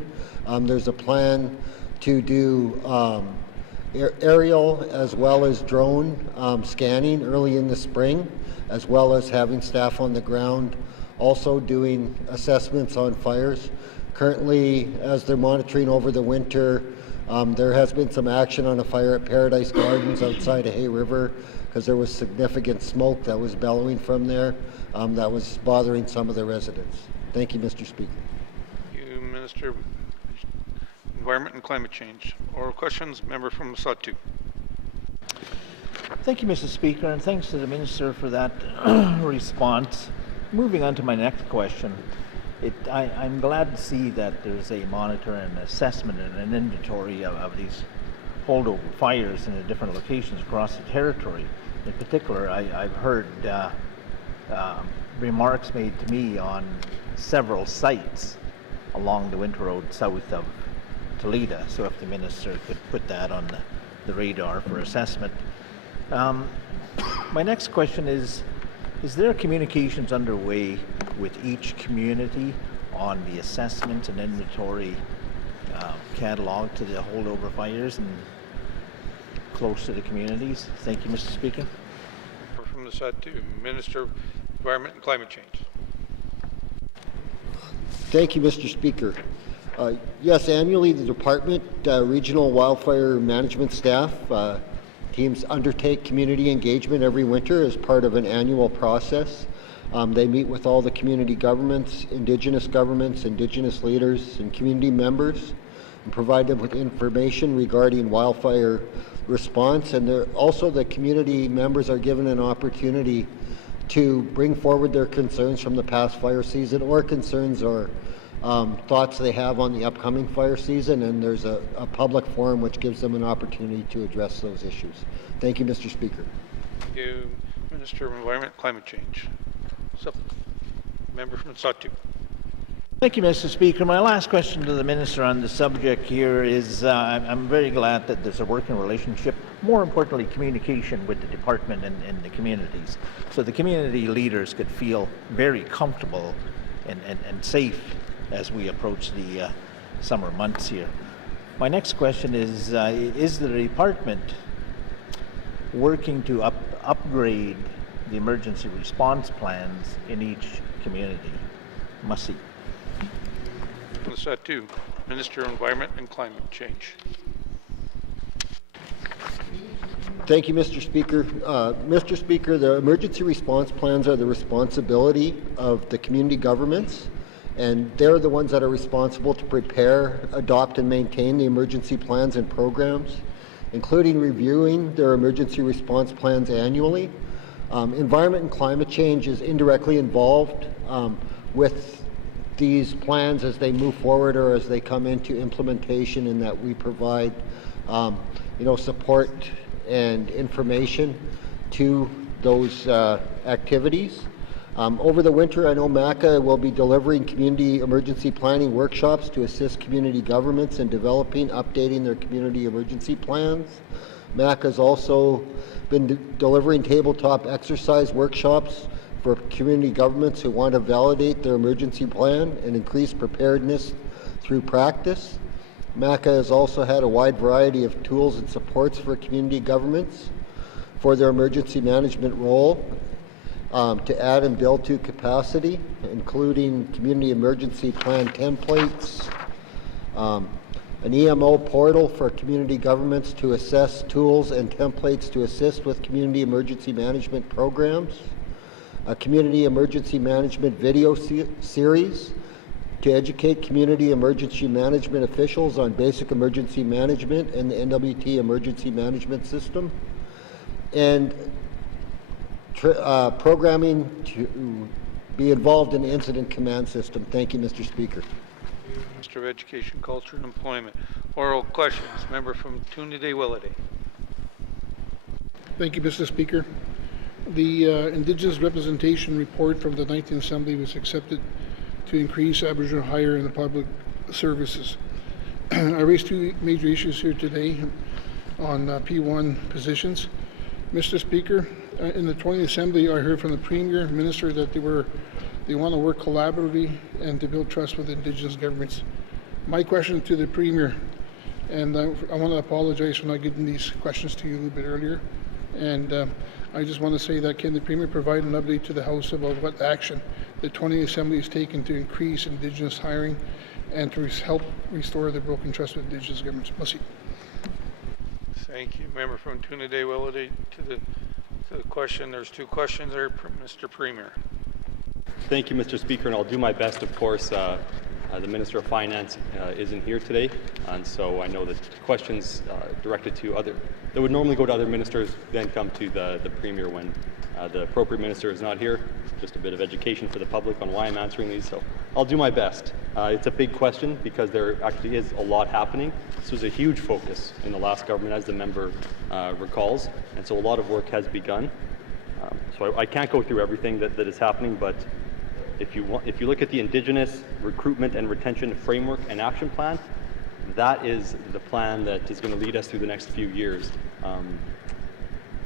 There's a plan to do aerial as well as drone scanning early in the spring, as well as having staff on the ground also doing assessments on fires. Currently, as they're monitoring over the winter, there has been some action on a fire at Paradise Gardens outside of Hay River because there was significant smoke that was bellowing from there that was bothering some of the residents. Thank you, Mr. Speaker. Thank you, Minister of Environment and Climate Change. Oral questions, member from Sawtooth. Thank you, Mr. Speaker, and thanks to the Minister for that response. Moving on to my next question, I'm glad to see that there's a monitor and assessment and an inventory of these holdover fires in the different locations across the territory. In particular, I've heard remarks made to me on several sites along the Winter Road south of Toledo, so if the Minister could put that on the radar for assessment. My next question is there communications underway with each community on the assessment and inventory catalog to the holdover fires and close to the communities? Thank you, Mr. Speaker. From the Sawtooth, Minister of Environment and Climate Change. Thank you, Mr. Speaker. Yes, annually the department, regional wildfire management staff, teams undertake community engagement every winter as part of an annual process. They meet with all the community governments, Indigenous leaders, and community members and provide them with information regarding wildfire response. And also the community members are given an opportunity to bring forward their concerns from the past fire season or concerns or thoughts they have on the upcoming fire season, and there's a public forum which gives them an opportunity to address those issues. Thank you, Mr. Speaker. Thank you, Minister of Environment and Climate Change. Member from N.W.T. Thank you, Mr. Speaker. My last question to the Minister on the subject here is I'm very glad that there's a working relationship, more importantly communication with the department and the communities, so the community leaders could feel very comfortable and safe as we approach the summer months here. My next question is the department working to upgrade the emergency response plans in each community? Must N.W.T. Minister of Environment and Climate Change. Thank you, Mr. Speaker. Mr. Speaker, the emergency response plans are the responsibility of the community governments, and they're the ones that are responsible to prepare, adopt, and maintain the emergency plans and programs, including reviewing their emergency response plans annually. Environment and climate change is indirectly involved with these plans as they move forward or as they come into implementation, in that we provide support and information to those activities. Over the winter, I know MACA will be delivering community emergency planning workshops to assist community governments in developing, updating their community emergency plans. MACA has also been delivering tabletop exercise workshops for community governments who want to validate their emergency plan and increase preparedness through practice. MACA has also had a wide variety of tools and supports for community governments for their emergency management role to add and build to capacity, including community emergency plan templates, an EMO portal for community governments to assess tools and templates to assist with community emergency management programs, a community emergency management video series to educate community emergency management officials on basic emergency management and the N.W.T. emergency management system, and programming to be involved in the incident command system. Thank you, Mr. Speaker. Minister of Education, Culture and Employment. Oral questions. Member from Trinidad-Willowdale. Thank you, Mr. Speaker. The Indigenous Representation Report from the 19th Assembly was accepted to increase Aboriginal hire in the public services. I raised two major issues here today on P1 positions. Mr. Speaker, in the 20th Assembly, I heard from the Premier, Minister, that they want to work collaboratively and to build trust with Indigenous governments. My question to the Premier, and I want to apologize for not getting these questions to you a little bit earlier, and I just want to say that can the Premier provide an update to the House about what action the 20th Assembly has taken to increase Indigenous hiring and to help restore the broken trust with Indigenous governments? Merci. Thank you. Member from Trinidad-Willowdale to the question. There's two questions there, Mr. Premier. Thank you, Mr. Speaker, and I'll do my best. Of course, the Minister of Finance isn't here today, and so I know that questions directed to that would normally go to other ministers then come to the Premier when the appropriate minister is not here. Just a bit of education for the public on why I'm answering these, so I'll do my best. It's a big question because there actually is a lot happening. This was a huge focus in the last government, as the member recalls, and so a lot of work has begun. So I can't go through everything that is happening, but if you look at the Indigenous Recruitment and Retention Framework and Action Plan, that is the plan that is going to lead us through the next few years.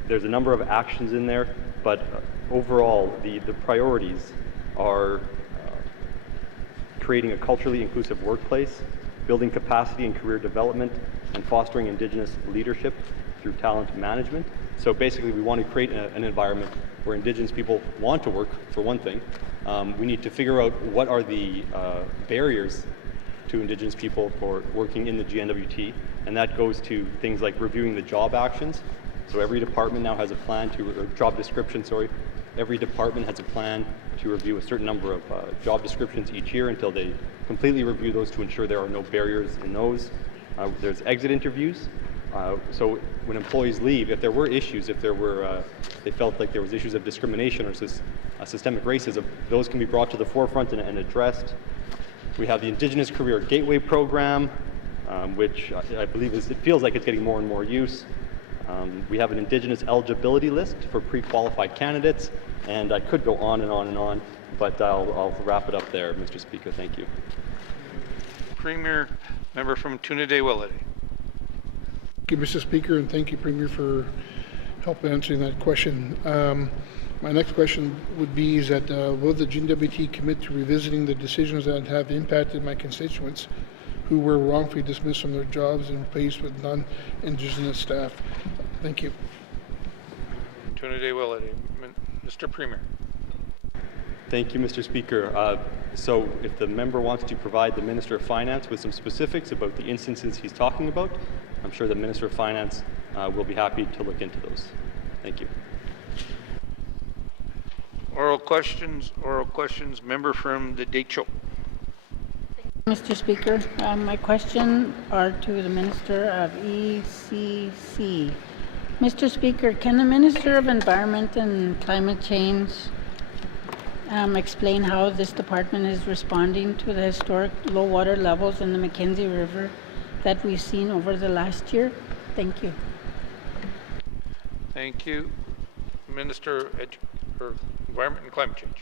There's a number of actions in there, but overall, the priorities are creating a culturally inclusive workplace, building capacity and career development, and fostering Indigenous leadership through talent management. So basically, we want to create an environment where Indigenous people want to work, for one thing. We need to figure out what are the barriers to Indigenous people for working in the GNWT, and that goes to things like reviewing the job actions. So every department now has a plan or job description, sorry. Every department has a plan to review a certain number of job descriptions each year until they completely review those to ensure there are no barriers in those. There's exit interviews. So when employees leave, if there were issues, if there were, they felt like there was issues of discrimination or systemic racism, those can be brought to the forefront and addressed. We have the Indigenous Career Gateway Program, which I believe it feels like it's getting more and more use. We have an Indigenous eligibility list for pre-qualified candidates, and I could go on and on and on, but I'll wrap it up there, Mr. Speaker. Thank you. Premier, member from Trinidad-Willity. Thank you, Mr. Speaker, and thank you, Premier, for help answering that question. My next question would be is that will the N.W.T commit to revisiting the decisions that have impacted my constituents who were wrongfully dismissed from their jobs and replaced with non-Indigenous staff? Thank you. Trinidad-Willity. Mr. Premier. Thank you, Mr. Speaker. So if the member wants to provide the Minister of Finance with some specifics about the instances he's talking about, I'm sure the Minister of Finance will be happy to look into those. Thank you. Oral questions, member from the Decho. Mr. Speaker, my question are to the Minister of ECC. Mr. Speaker, can the Minister of Environment and Climate Change explain how this department is responding to the historic low water levels in the Mackenzie River that we've seen over the last year? Thank you. Thank you. Minister of Environment and Climate Change.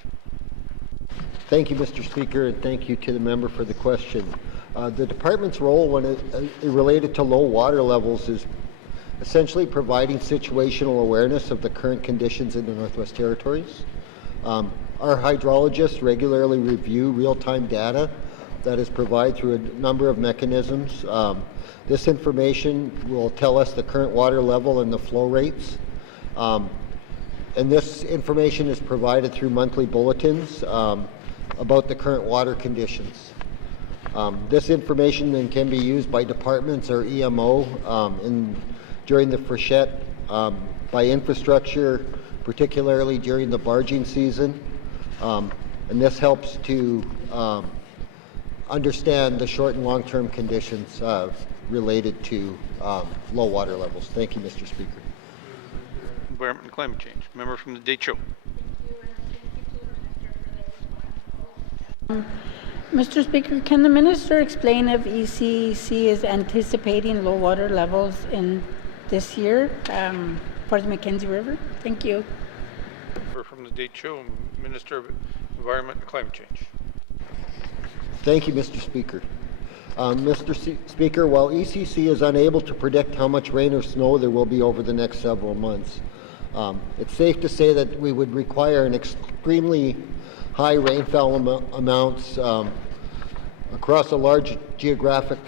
Thank you, Mr. Speaker, and thank you to the member for the question. The department's role when it related to low water levels is essentially providing situational awareness of the current conditions in the Northwest Territories. Our hydrologists regularly review real-time data that is provided through a number of mechanisms. This information will tell us the current water level and the flow rates. And this information is provided through monthly bulletins about the current water conditions. This information then can be used by departments or EMO during the freshet, by infrastructure, particularly during the barging season. And this helps to understand the short and long-term conditions related to low water levels. Thank you, Mr. Speaker. Environment and Climate Change. Member from the Decho. Mr. Speaker, can the Minister explain if ECC is anticipating low water levels in this year for the Mackenzie River? Thank you. Member from the Decho, Minister of Environment and Climate Change. Thank you, Mr. Speaker. Mr. Speaker, while ECC is unable to predict how much rain or snow there will be over the next several months, it's safe to say that we would require an extremely high rainfall amounts across a large geographic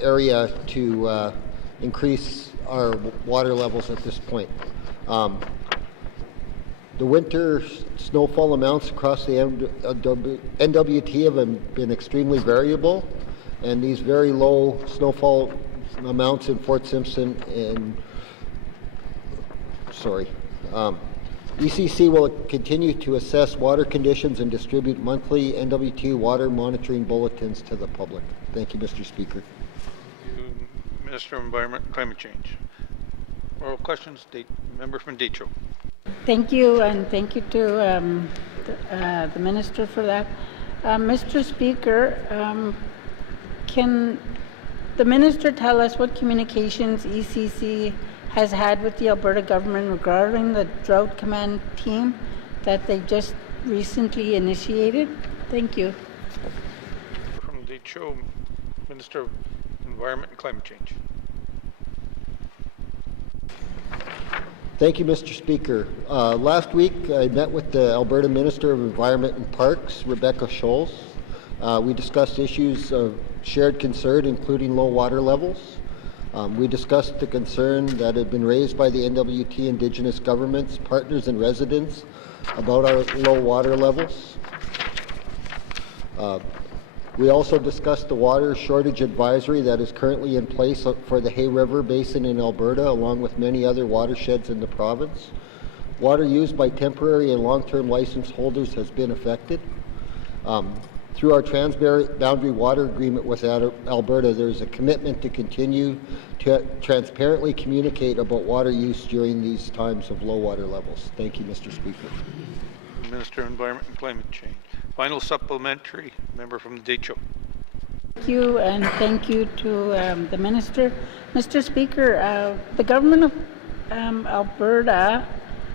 area to increase our water levels at this point. The winter snowfall amounts across the N.W.T have been extremely variable, and these very low snowfall amounts in Fort Simpson and ECC will continue to assess water conditions and distribute monthly N.W.T water monitoring bulletins to the public. Thank you, Mr. Speaker. Minister of Environment and Climate Change. Oral questions, member from Decho. Thank you, and thank you to the Minister for that. Mr. Speaker, can the Minister tell us what communications ECC has had with the Alberta government regarding the Drought Command team that they just recently initiated? Thank you. From Decho, Minister of Environment and Climate Change. Thank you, Mr. Speaker. Last week, I met with the Alberta Minister of Environment and Parks, Rebecca Scholes. We discussed issues of shared concern, including low water levels. We discussed the concern that had been raised by the N.W.T Indigenous governments, partners, and residents about our low water levels. We also discussed the water shortage advisory that is currently in place for the Hay River Basin in Alberta, along with many other watersheds in the province. Water used by temporary and long-term license holders has been affected. Through our transboundary water agreement with Alberta, there is a commitment to continue to transparently communicate about water use during these times of low water levels. Thank you, Mr. Speaker. Minister of Environment and Climate Change. Final supplementary, member from the Decho. Thank you, and thank you to the Minister. Mr. Speaker, the government of Alberta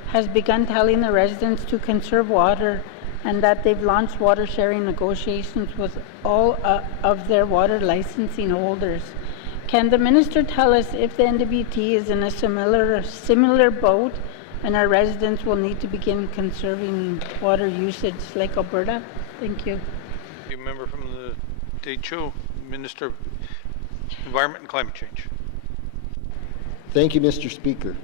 has begun telling the residents to conserve water, and that they've launched water sharing negotiations with all of their water licensing holders. Can the Minister tell us if the N.W.T is in a similar boat, and our residents will need to begin conserving water usage like Alberta? Thank you. You member from the Decho, Minister of Environment and Climate Change. Thank you, Mr. Speaker.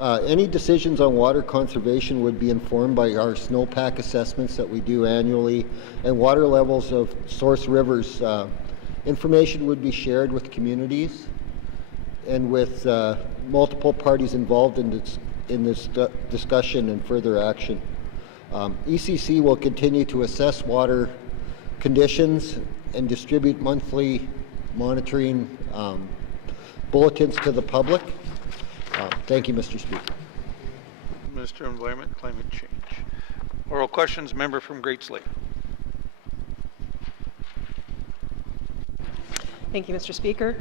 Any decisions on water conservation would be informed by our snowpack assessments that we do annually, and water levels of source rivers. Information would be shared with communities and with multiple parties involved in this discussion and further action. ECC will continue to assess water conditions and distribute monthly monitoring bulletins to the public. Thank you, Mr. Speaker. Minister of Environment and Climate Change. Oral questions, member from Great Slave. Thank you, Mr. Speaker.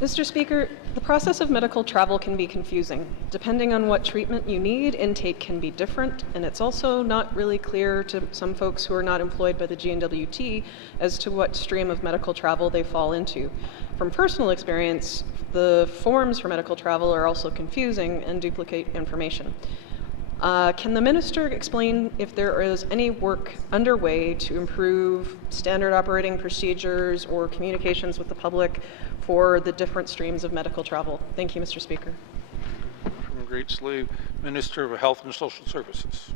Mr. Speaker, the process of medical travel can be confusing. Depending on what treatment you need, intake can be different, and it's also not really clear to some folks who are not employed by the N.W.T as to what stream of medical travel they fall into. From personal experience, the forms for medical travel are also confusing and duplicate information. Can the Minister explain if there is any work underway to improve standard operating procedures or communications with the public for the different streams of medical travel? Thank you, Mr. Speaker. From Great Slave, Minister of Health and Social Services.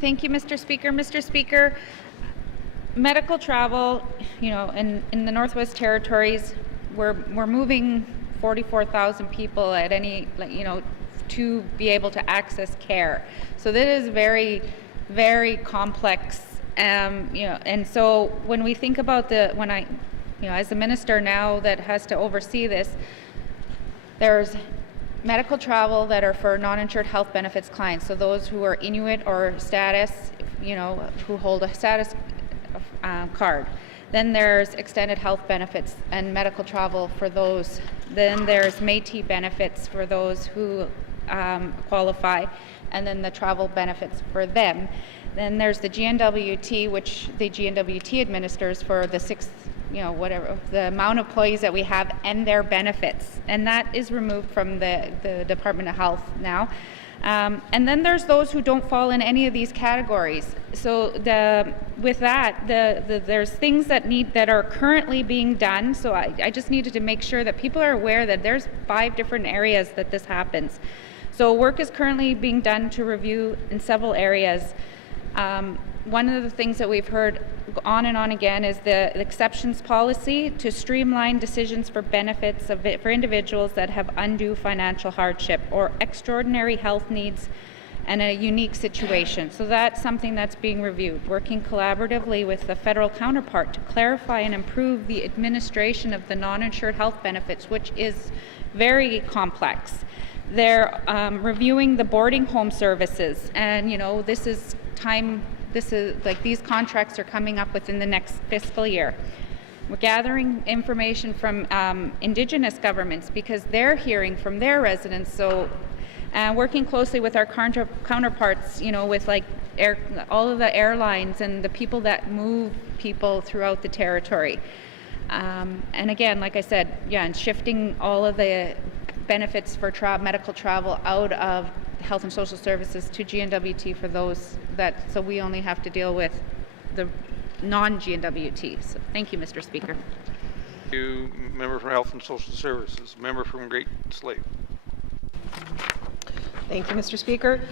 Thank you, Mr. Speaker. Mr. Speaker, medical travel, in the Northwest Territories, we're moving 44,000 people at any, to be able to access care. So that is very, very complex. And so when we think about as a minister now that has to oversee this, there's medical travel that are for non-insured health benefits clients. So those who are Inuit or status, who hold a status card. Then there's extended health benefits and medical travel for those. Then there's Métis benefits for those who qualify, and then the travel benefits for them. Then there's the N.W.T, which the N.W.T administers for the the amount of employees that we have and their benefits. And that is removed from the Department of Health now. And then there's those who don't fall in any of these categories. So with that, there's things that are currently being done. So I just needed to make sure that people are aware that there's 5 different areas that this happens. So work is currently being done to review in several areas. One of the things that we've heard on and on again is the exceptions policy to streamline decisions for benefits for individuals that have undue financial hardship or extraordinary health needs and a unique situation. So that's something that's being reviewed, working collaboratively with the federal counterpart to clarify and improve the administration of the non-insured health benefits, which is very complex. They're reviewing the boarding home services, and these contracts are coming up within the next fiscal year. We're gathering information from Indigenous governments because they're hearing from their residents. So, working closely with our counterparts, with all of the airlines and the people that move people throughout the territory. And again, like I said, and shifting all of the benefits for medical travel out of Health and Social Services to N.W.T for those so we only have to deal with the non-N.W.T. So thank you, Mr. Speaker. Thank you, member from Health and Social Services. Member from Great Slave. Thank you, Mr. Speaker.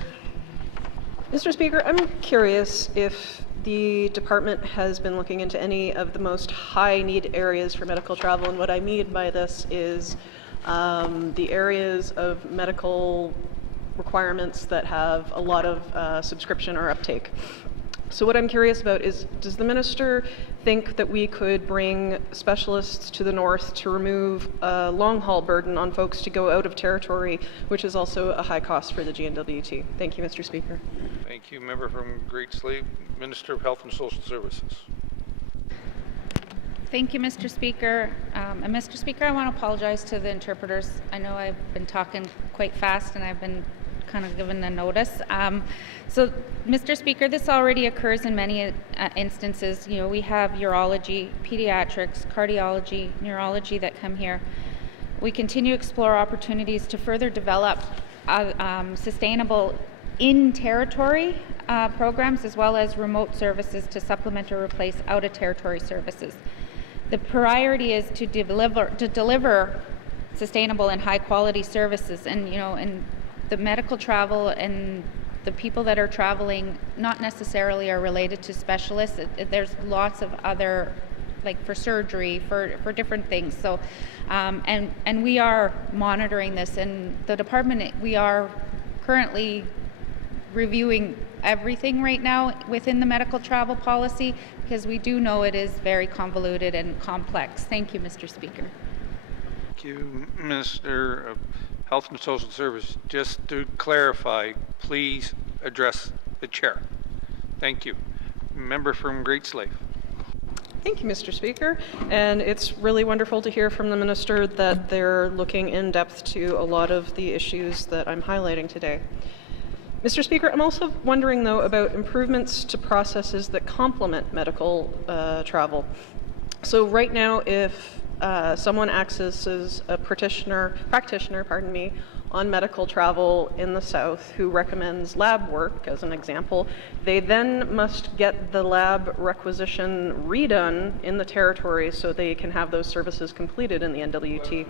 Mr. Speaker, I'm curious if the department has been looking into any of the most high-need areas for medical travel, and what I mean by this is the areas of medical requirements that have a lot of subscription or uptake. So what I'm curious about is, does the minister think that we could bring specialists to the north to remove a long-haul burden on folks to go out of territory, which is also a high cost for the GNWT? Thank you, Mr. Speaker. Thank you. Member from Great Slave, Minister of Health and Social Services. Thank you, Mr. Speaker. And Mr. Speaker, I want to apologize to the interpreters. I know I've been talking quite fast and I've been kind of given a notice. So, Mr. Speaker, this already occurs in many instances. You know, we have urology, pediatrics, cardiology, neurology that come here. We continue to explore opportunities to further develop sustainable in-territory programs as well as remote services to supplement or replace out-of-territory services. The priority is to deliver sustainable and high-quality services, and the medical travel and the people that are traveling not necessarily are related to specialists. There's lots of other, like for surgery, for different things. So, and we are monitoring this, and the department, we are currently reviewing everything right now within the medical travel policy, because we do know it is very convoluted and complex. Thank you, Mr. Speaker. Thank you, Minister of Health and Social Services. Just to clarify, please address the chair. Thank you. Member from Great Slave. Thank you, Mr. Speaker. And it's really wonderful to hear from the minister that they're looking in depth to a lot of the issues that I'm highlighting today. Mr. Speaker, I'm also wondering, though, about improvements to processes that complement medical travel. So right now, if someone accesses a practitioner, on medical travel in the South who recommends lab work, as an example, they then must get the lab requisition redone in the territory so they can have those services completed in the N.W.T.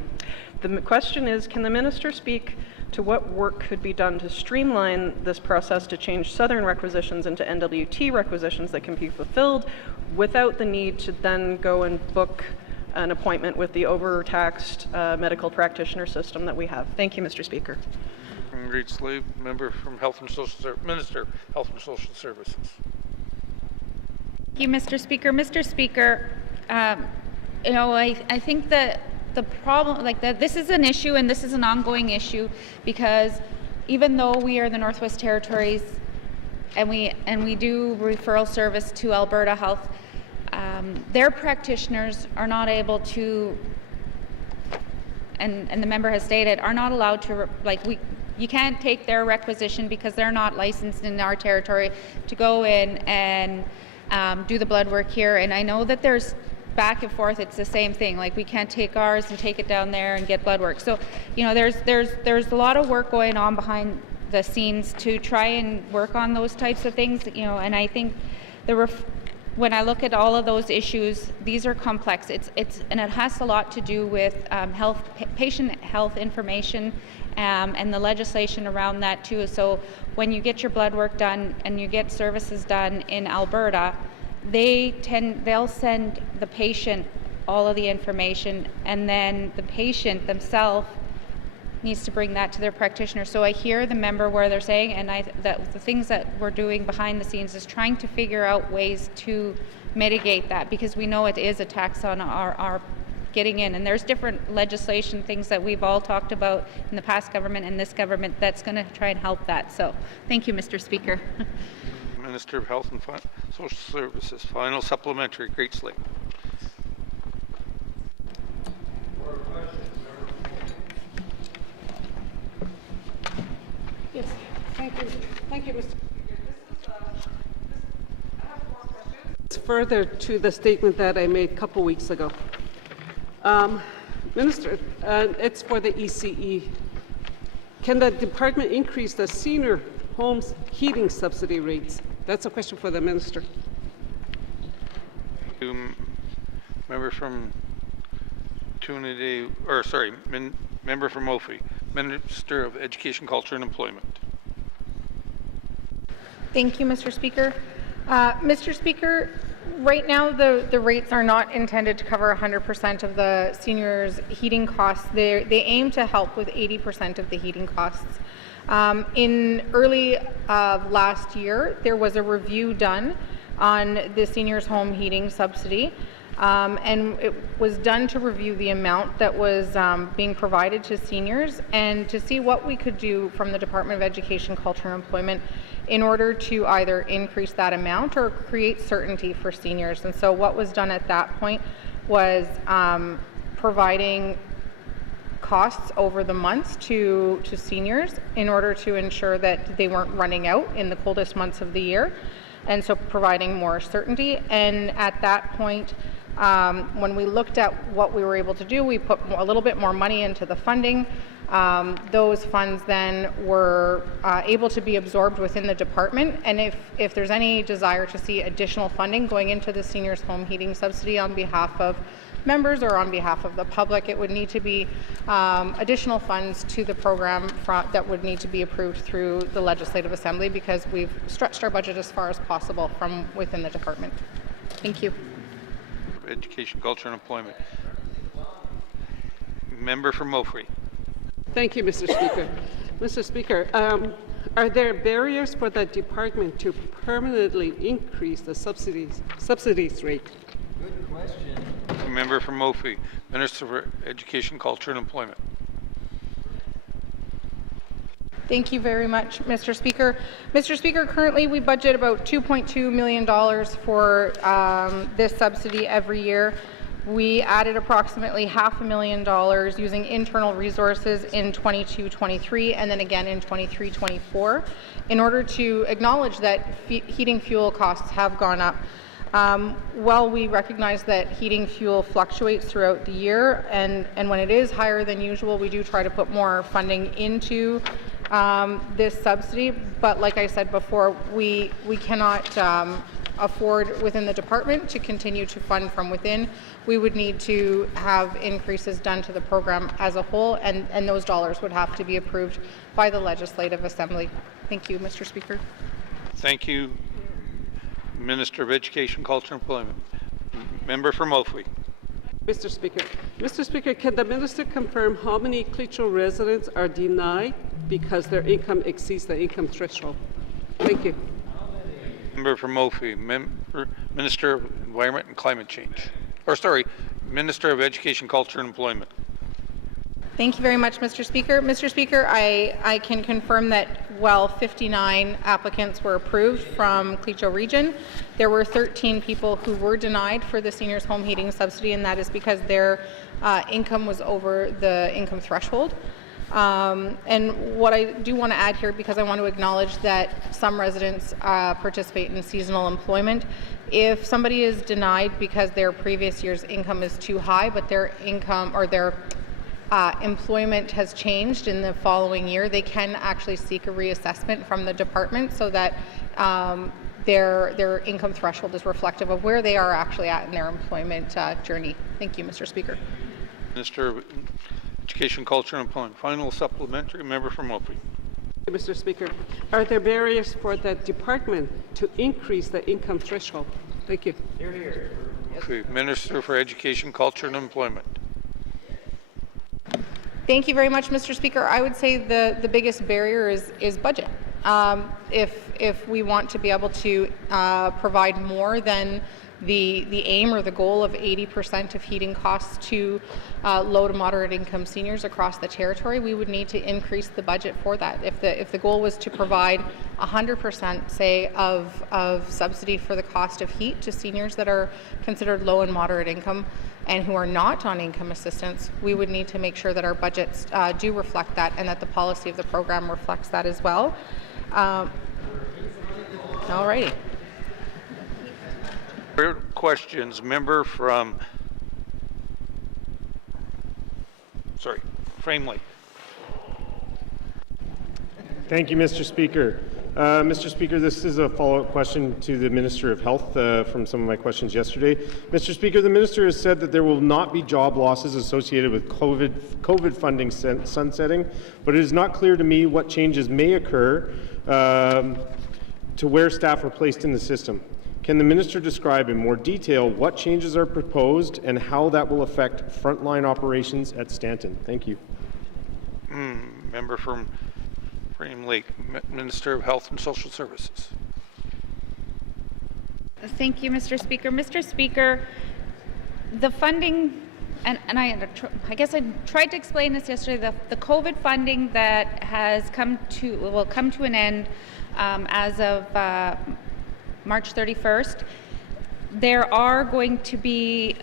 The question is, can the minister speak to what work could be done to streamline this process to change Southern requisitions into N.W.T requisitions that can be fulfilled without the need to then go and book an appointment with the overtaxed medical practitioner system that we have? Thank you, Mr. Speaker. From Great Slave, member from Health and Social Services, Minister of Health and Social Services. Thank you, Mr. Speaker. Mr. Speaker, I think that the problem, this is an issue, and this is an ongoing issue, because even though we are the Northwest Territories and we do referral service to Alberta Health, their practitioners are not able to, and the member has stated, are not allowed to, you can't take their requisition because they're not licensed in our territory to go in and do the blood work here. And I know that there's back and forth, it's the same thing. Like, we can't take ours and take it down there and get blood work. So, there's a lot of work going on behind the scenes to try and work on those types of things, and I think when I look at all of those issues, these are complex. And it has a lot to do with patient health information, and the legislation around that too. So when you get your blood work done and you get services done in Alberta, they'll send the patient all of the information, and then the patient themselves needs to bring that to their practitioner. So I hear the member where they're saying, and that the things that we're doing behind the scenes is trying to figure out ways to mitigate that, because we know it is a tax on our getting in, and there's different legislation things that we've all talked about in the past government and this government that's going to try and help that. So thank you, Mr. Speaker. Minister of Health and Social Services, final supplementary, Great Slave. Yes, thank you, Mr. Speaker. I have more questions. It's further to the statement that I made a couple weeks ago. Minister, it's for the ECE. Can the department increase the senior homes heating subsidy rates? That's a question for the minister. Member from member from Mophie, Minister of Education, Culture and Employment. Thank you, Mr. Speaker. Mr. Speaker, right now the rates are not intended to cover 100% of the seniors' heating costs. They aim to help with 80% of the heating costs. In early last year, there was a review done on the seniors' home heating subsidy. And it was done to review the amount that was being provided to seniors and to see what we could do from the Department of Education, Culture and Employment in order to either increase that amount or create certainty for seniors. And so what was done at that point was providing costs over the months to seniors in order to ensure that they weren't running out in the coldest months of the year, and so providing more certainty. And at that point, when we looked at what we were able to do, we put a little bit more money into the funding. Those funds then were able to be absorbed within the department, and if there's any desire to see additional funding going into the seniors' home heating subsidy on behalf of members or on behalf of the public, it would need to be additional funds to the program that would need to be approved through the Legislative Assembly, because we've stretched our budget as far as possible from within the department. Thank you. Education, Culture and Employment. Member for Mofree. Thank you, Mr. Speaker. Mr. Speaker, are there barriers for the department to permanently increase the subsidies rate? Good question. Member for Mofree, Minister for Education, Culture and Employment. Thank you very much, Mr. Speaker. Mr. Speaker, currently we budget about $2.2 million for this subsidy every year. We added approximately $500,000 using internal resources in 22-23 and then again in 23-24 in order to acknowledge that heating fuel costs have gone up. While we recognize that heating fuel fluctuates throughout the year, and when it is higher than usual, we do try to put more funding into this subsidy. But like I said before, we cannot afford within the department to continue to fund from within. We would need to have increases done to the program as a whole, and those dollars would have to be approved by the Legislative Assembly. Thank you, Mr. Speaker. Thank you, Minister of Education, Culture and Employment. Member for Mofree. Mr. Speaker, can the minister confirm how many Clecho residents are denied because their income exceeds the income threshold? Thank you. Member for Mofree, Minister of Environment and Climate Change. Minister of Education, Culture and Employment. Thank you very much, Mr. Speaker. Mr. Speaker, I can confirm that while 59 applicants were approved from Clecho Region, there were 13 people who were denied for the seniors' home heating subsidy, and that is because their income was over the income threshold. And what I do want to add here, because I want to acknowledge that some residents participate in seasonal employment. If somebody is denied because their previous year's income is too high, but their income or their employment has changed in the following year, they can actually seek a reassessment from the department so that their income threshold is reflective of where they are actually at in their employment journey. Thank you, Mr. Speaker. Minister of Education, Culture and Employment. Final supplementary, member from Mofree. Mr. Speaker, are there barriers for the department to increase the income threshold? Thank you. Hear, hear. Minister for Education, Culture and Employment. Thank you very much, Mr. Speaker. I would say the biggest barrier is budget. If we want to be able to provide more than the aim or the goal of 80% of heating costs to low to moderate income seniors across the territory, we would need to increase the budget for that. If the goal was to provide 100%, say, of subsidy for the cost of heat to seniors that are considered low and moderate income and who are not on income assistance, we would need to make sure that our budgets do reflect that and that the policy of the program reflects that as well. All righty. Questions, member from, Framley. Thank you, Mr. Speaker. Mr. Speaker, this is a follow-up question to the Minister of Health from some of my questions yesterday. Mr. Speaker, the Minister has said that there will not be job losses associated with COVID funding sunsetting, but it is not clear to me what changes may occur to where staff are placed in the system. Can the Minister describe in more detail what changes are proposed and how that will affect frontline operations at Stanton? Thank you. Member from Frame Lake, Minister of Health and Social Services. Thank you, Mr. Speaker. Mr. Speaker, the funding, and I guess I tried to explain this yesterday, the COVID funding that will come to an end as of March 31st, there are going to be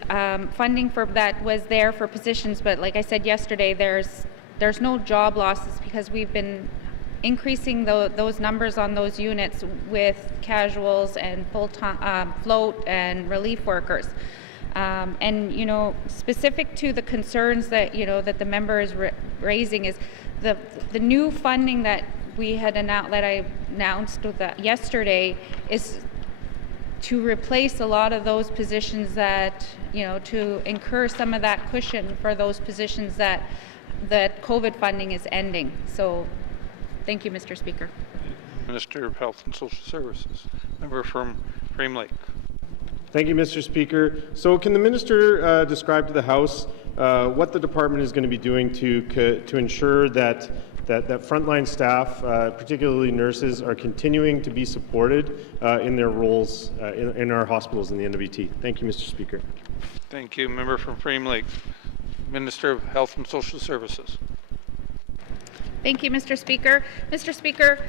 funding for that was there for positions, but like I said yesterday, there's no job losses because we've been increasing those numbers on those units with casuals and full-time float and relief workers. And specific to the concerns that that the member is raising is the new funding that we had I announced yesterday is to replace a lot of those positions that to incur some of that cushion for those positions that COVID funding is ending. So, thank you, Mr. Speaker. Minister of Health and Social Services, member from Frame Lake. Thank you, Mr. Speaker. So can the minister describe to the House what the department is going to be doing to ensure that frontline staff, particularly nurses, are continuing to be supported in their roles in our hospitals in the N.W.T? Thank you, Mr. Speaker. Thank you, member from Frame Lake. Minister of Health and Social Services. Thank you, Mr. Speaker. Mr. Speaker,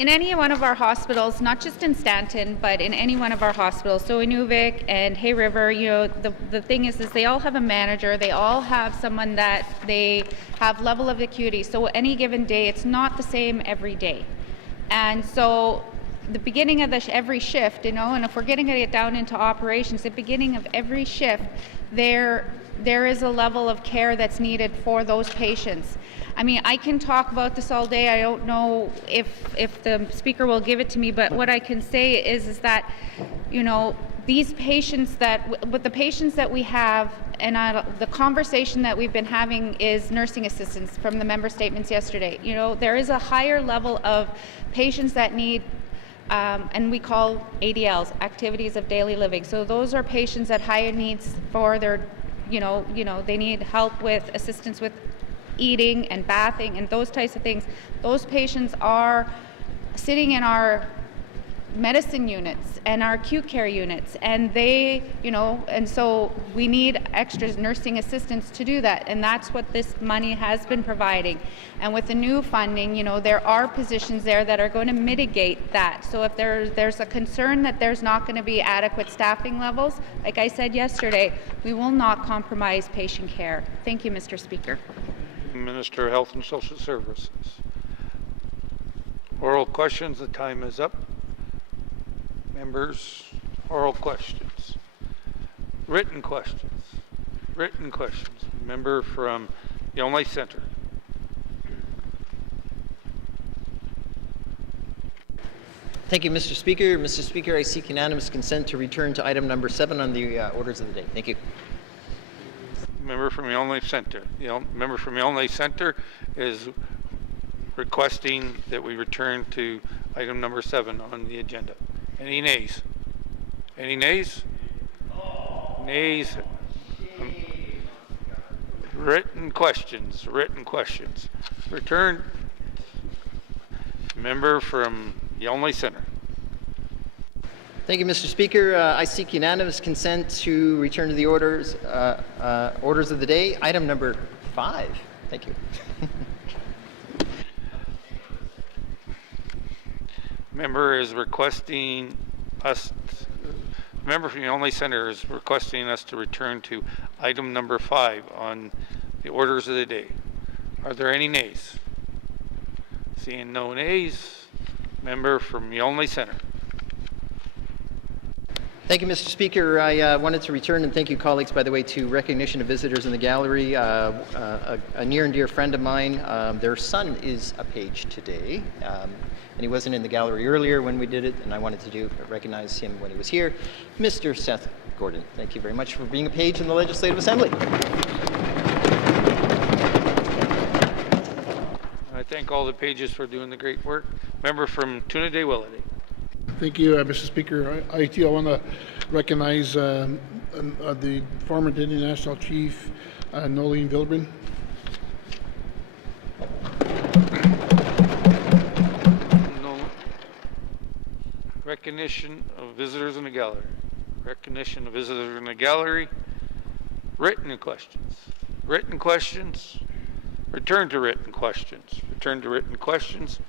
in any one of our hospitals, not just in Stanton, but in any one of our hospitals, so Inuvik and Hay River, the thing is they all have a manager, they all have someone that they have level of acuity, so any given day, it's not the same every day. And so the beginning of every shift, and if we're getting it down into operations, the beginning of every shift, there is a level of care that's needed for those patients. I mean, I can talk about this all day. I don't know if the speaker will give it to me, but what I can say is that, these patients with the patients that we have, and the conversation that we've been having is nursing assistants from the member statements yesterday. There is a higher level of patients that need and we call ADLs, activities of daily living. So those are patients that higher needs for their, they need help with assistance with eating and bathing and those types of things. Those patients are sitting in our medicine units and our acute care units, and they, and so we need extra nursing assistants to do that, and that's what this money has been providing. And with the new funding, there are positions there that are going to mitigate that. So if there's a concern that there's not going to be adequate staffing levels, like I said yesterday, we will not compromise patient care. Thank you, Mr. Speaker. Minister of Health and Social Services. Oral questions, the time is up. Members, oral questions. Written questions. Written questions. Member from Yellowknife Centre. Thank you, Mr. Speaker. Mr. Speaker, I seek unanimous consent to return to item number 7 on the orders of the day. Thank you. Member from Yellowknife Centre. Member from Yellowknife Centre is requesting that we return to item number 7 on the agenda. Any nays? Any nays? Nays. Written questions. Written questions. Return. Member from Yellowknife Centre. Thank you, Mr. Speaker. I seek unanimous consent to return to the orders of the day. Item number 5. Thank you. Member is requesting us. Member from Yellowknife Centre is requesting us to return to item number 5 on the orders of the day. Are there any nays? Seeing no nays, member from Yellowknife Centre. Thank you, Mr. Speaker. I wanted to return and thank you, colleagues, by the way, to recognition of visitors in the gallery. A near and dear friend of mine, their son is a page today, and he wasn't in the gallery earlier when we did it, and I wanted to recognize him when he was here. Mr. Seth Gordon, thank you very much for being a page in the Legislative Assembly. I thank all the pages for doing the great work. Member from Tuna Day Willity. Thank you, Mr. Speaker. I want to recognize the former Indian National Chief, Nolene Vilbrin. Recognition of visitors in the gallery. Recognition of visitors in the gallery. Written questions. Written questions. Return to written questions. Return to written questions.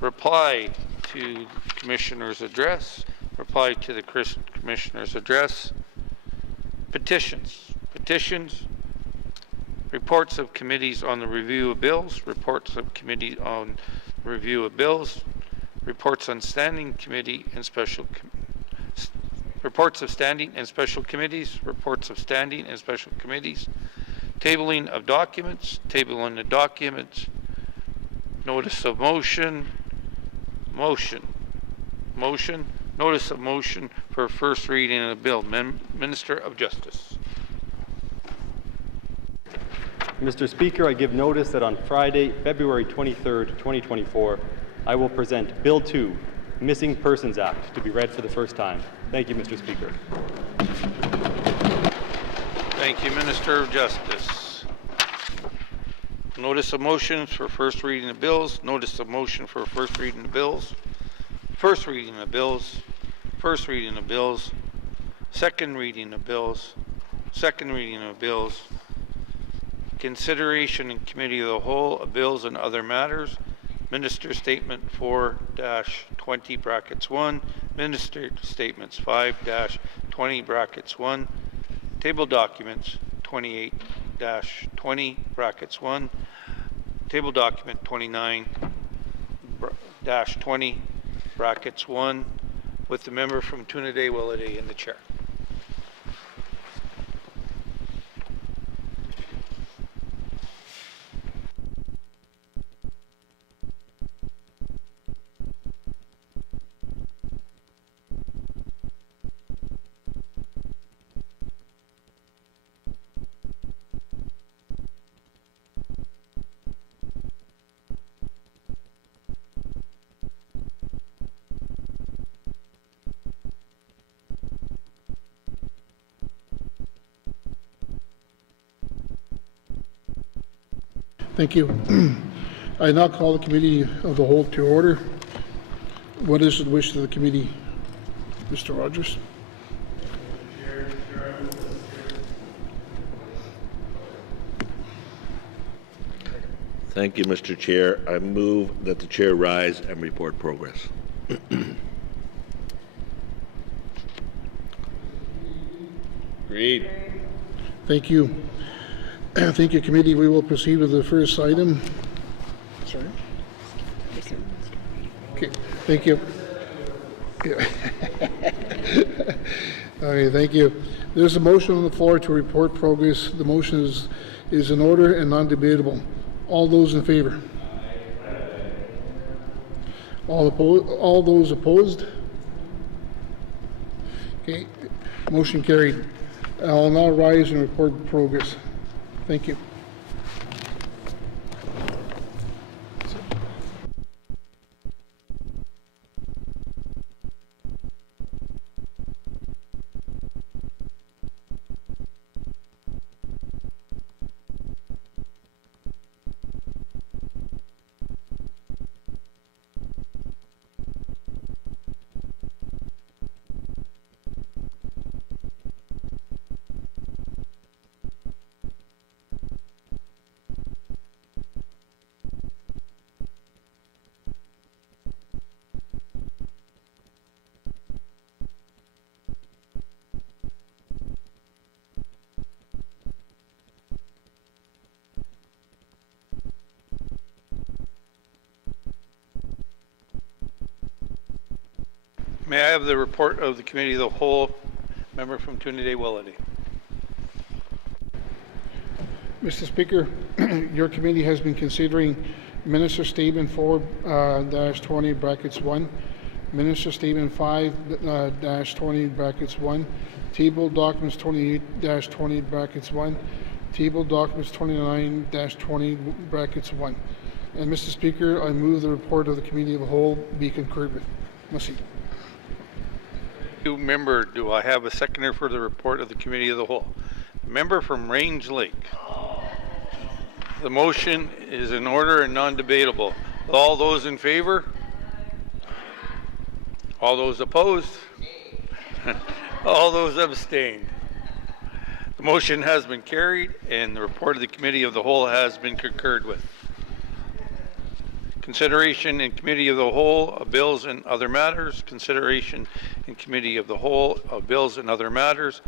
Reply to Commissioner's address. Reply to the Commissioner's address. Petitions. Petitions. Reports of committees on the review of bills. Reports of committee on review of bills. Reports on standing committee and special reports of standing and special committees. Reports of standing and special committees. Tabling of documents. Tabling the documents. Notice of motion. Motion. Motion. Notice of motion for first reading of the bill. Minister of Justice. Mr. Speaker, I give notice that on Friday, February 23rd, 2024, I will present Bill 2, Missing Persons Act, to be read for the first time. Thank you, Mr. Speaker. Thank you, Minister of Justice. Notice of motions for first reading of bills. Notice of motion for first reading of bills. First reading of bills. First reading of bills. Second reading of bills. Second reading of bills. Consideration in committee of the whole of bills and other matters. Minister Statement 4-20 brackets 1. Minister Statements 5-20 brackets 1. Table documents 28-20 brackets 1. Table document 29-20 brackets 1 with the member from Trinidad-Willowday in the chair. Thank you. I now call the Committee of the Whole to order. What is the wish of the committee? Mr. Rogers. Thank you, Mr. Chair. I move that the chair rise and report progress. Agreed. Thank you. Thank you, committee. We will proceed with the first item. Sorry. Okay. Thank you. Yeah. Okay. Thank you. There's a motion on the floor to report progress. The motion is in order and non-debatable. All those in favor? All those opposed? Okay. Motion carried. I'll now rise and report progress. Thank you. May I have the report of the Committee of the Whole, member from Trinidad-Willowday? Mr. Speaker, your committee has been considering Minister Statement 4-20 brackets 1, Minister Statement 5-20 brackets 1, Table Documents 28-20 brackets 1, Table Documents 29-20 brackets 1. And Mr. Speaker, I move the report of the Committee of the Whole be concurred with. Merci. Member, do I have a seconder for the report of the Committee of the Whole? Member from Range Lake. The motion is in order and non-debatable. All those in favor? All those opposed? All those abstained? The motion has been carried and the report of the Committee of the Whole has been concurred with. Consideration in Committee of the Whole of bills and other matters. Consideration in Committee of the Whole of bills and other matters.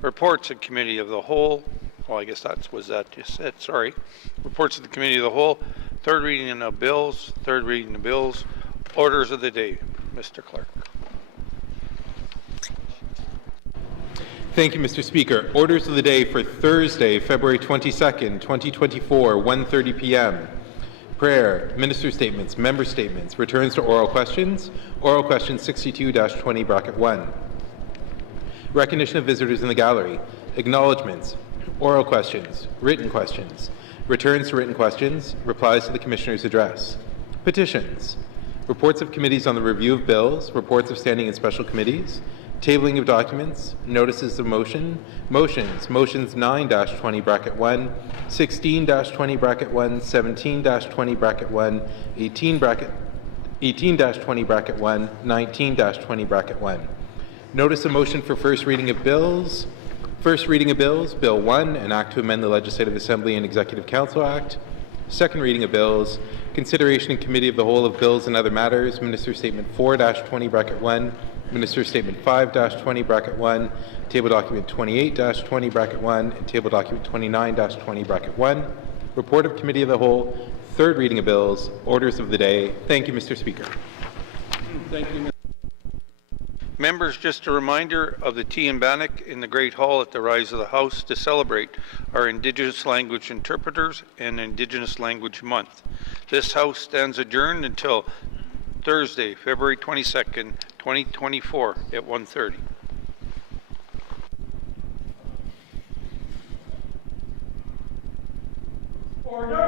Reports in Committee of the Whole. Well, I guess that was that just said. Sorry. Reports of the Committee of the Whole. Third reading of bills. Third reading of bills. Orders of the day. Mr. Clerk. Thank you, Mr. Speaker. Orders of the day for Thursday, February 22nd, 2024, 1:30 p.m. Prayer, minister statements, member statements, returns to oral questions 62-20, bracket 1. Recognition of visitors in the gallery, acknowledgements, oral questions, returns to written questions, replies to the Commissioner's address. Petitions, reports of committees on the review of bills, reports of standing and special committees, tabling of documents, notices of motions 9-20, bracket 1, 16-20, bracket 1, 17-20, bracket 1, 18-20, bracket 1, 19-20, bracket 1. Notice of motion for first reading of bills. First reading of bills, Bill 1, an act to amend the Legislative Assembly and Executive Council Act. Second reading of bills, consideration in Committee of the Whole of bills and other matters, Minister Statement 4-20, bracket 1, Minister Statement 5-20, bracket 1, Table Document 28-20, bracket 1, and Table Document 29-20, bracket 1. Report of Committee of the Whole, third reading of bills, orders of the day. Thank you, Mr. Speaker. Thank you. Members, just a reminder of the tea and bannock in the Great Hall at the Rise of the House to celebrate our Indigenous language interpreters and Indigenous Language Month. This House stands adjourned until Thursday, February 22nd, 2024 at 1:30. Order!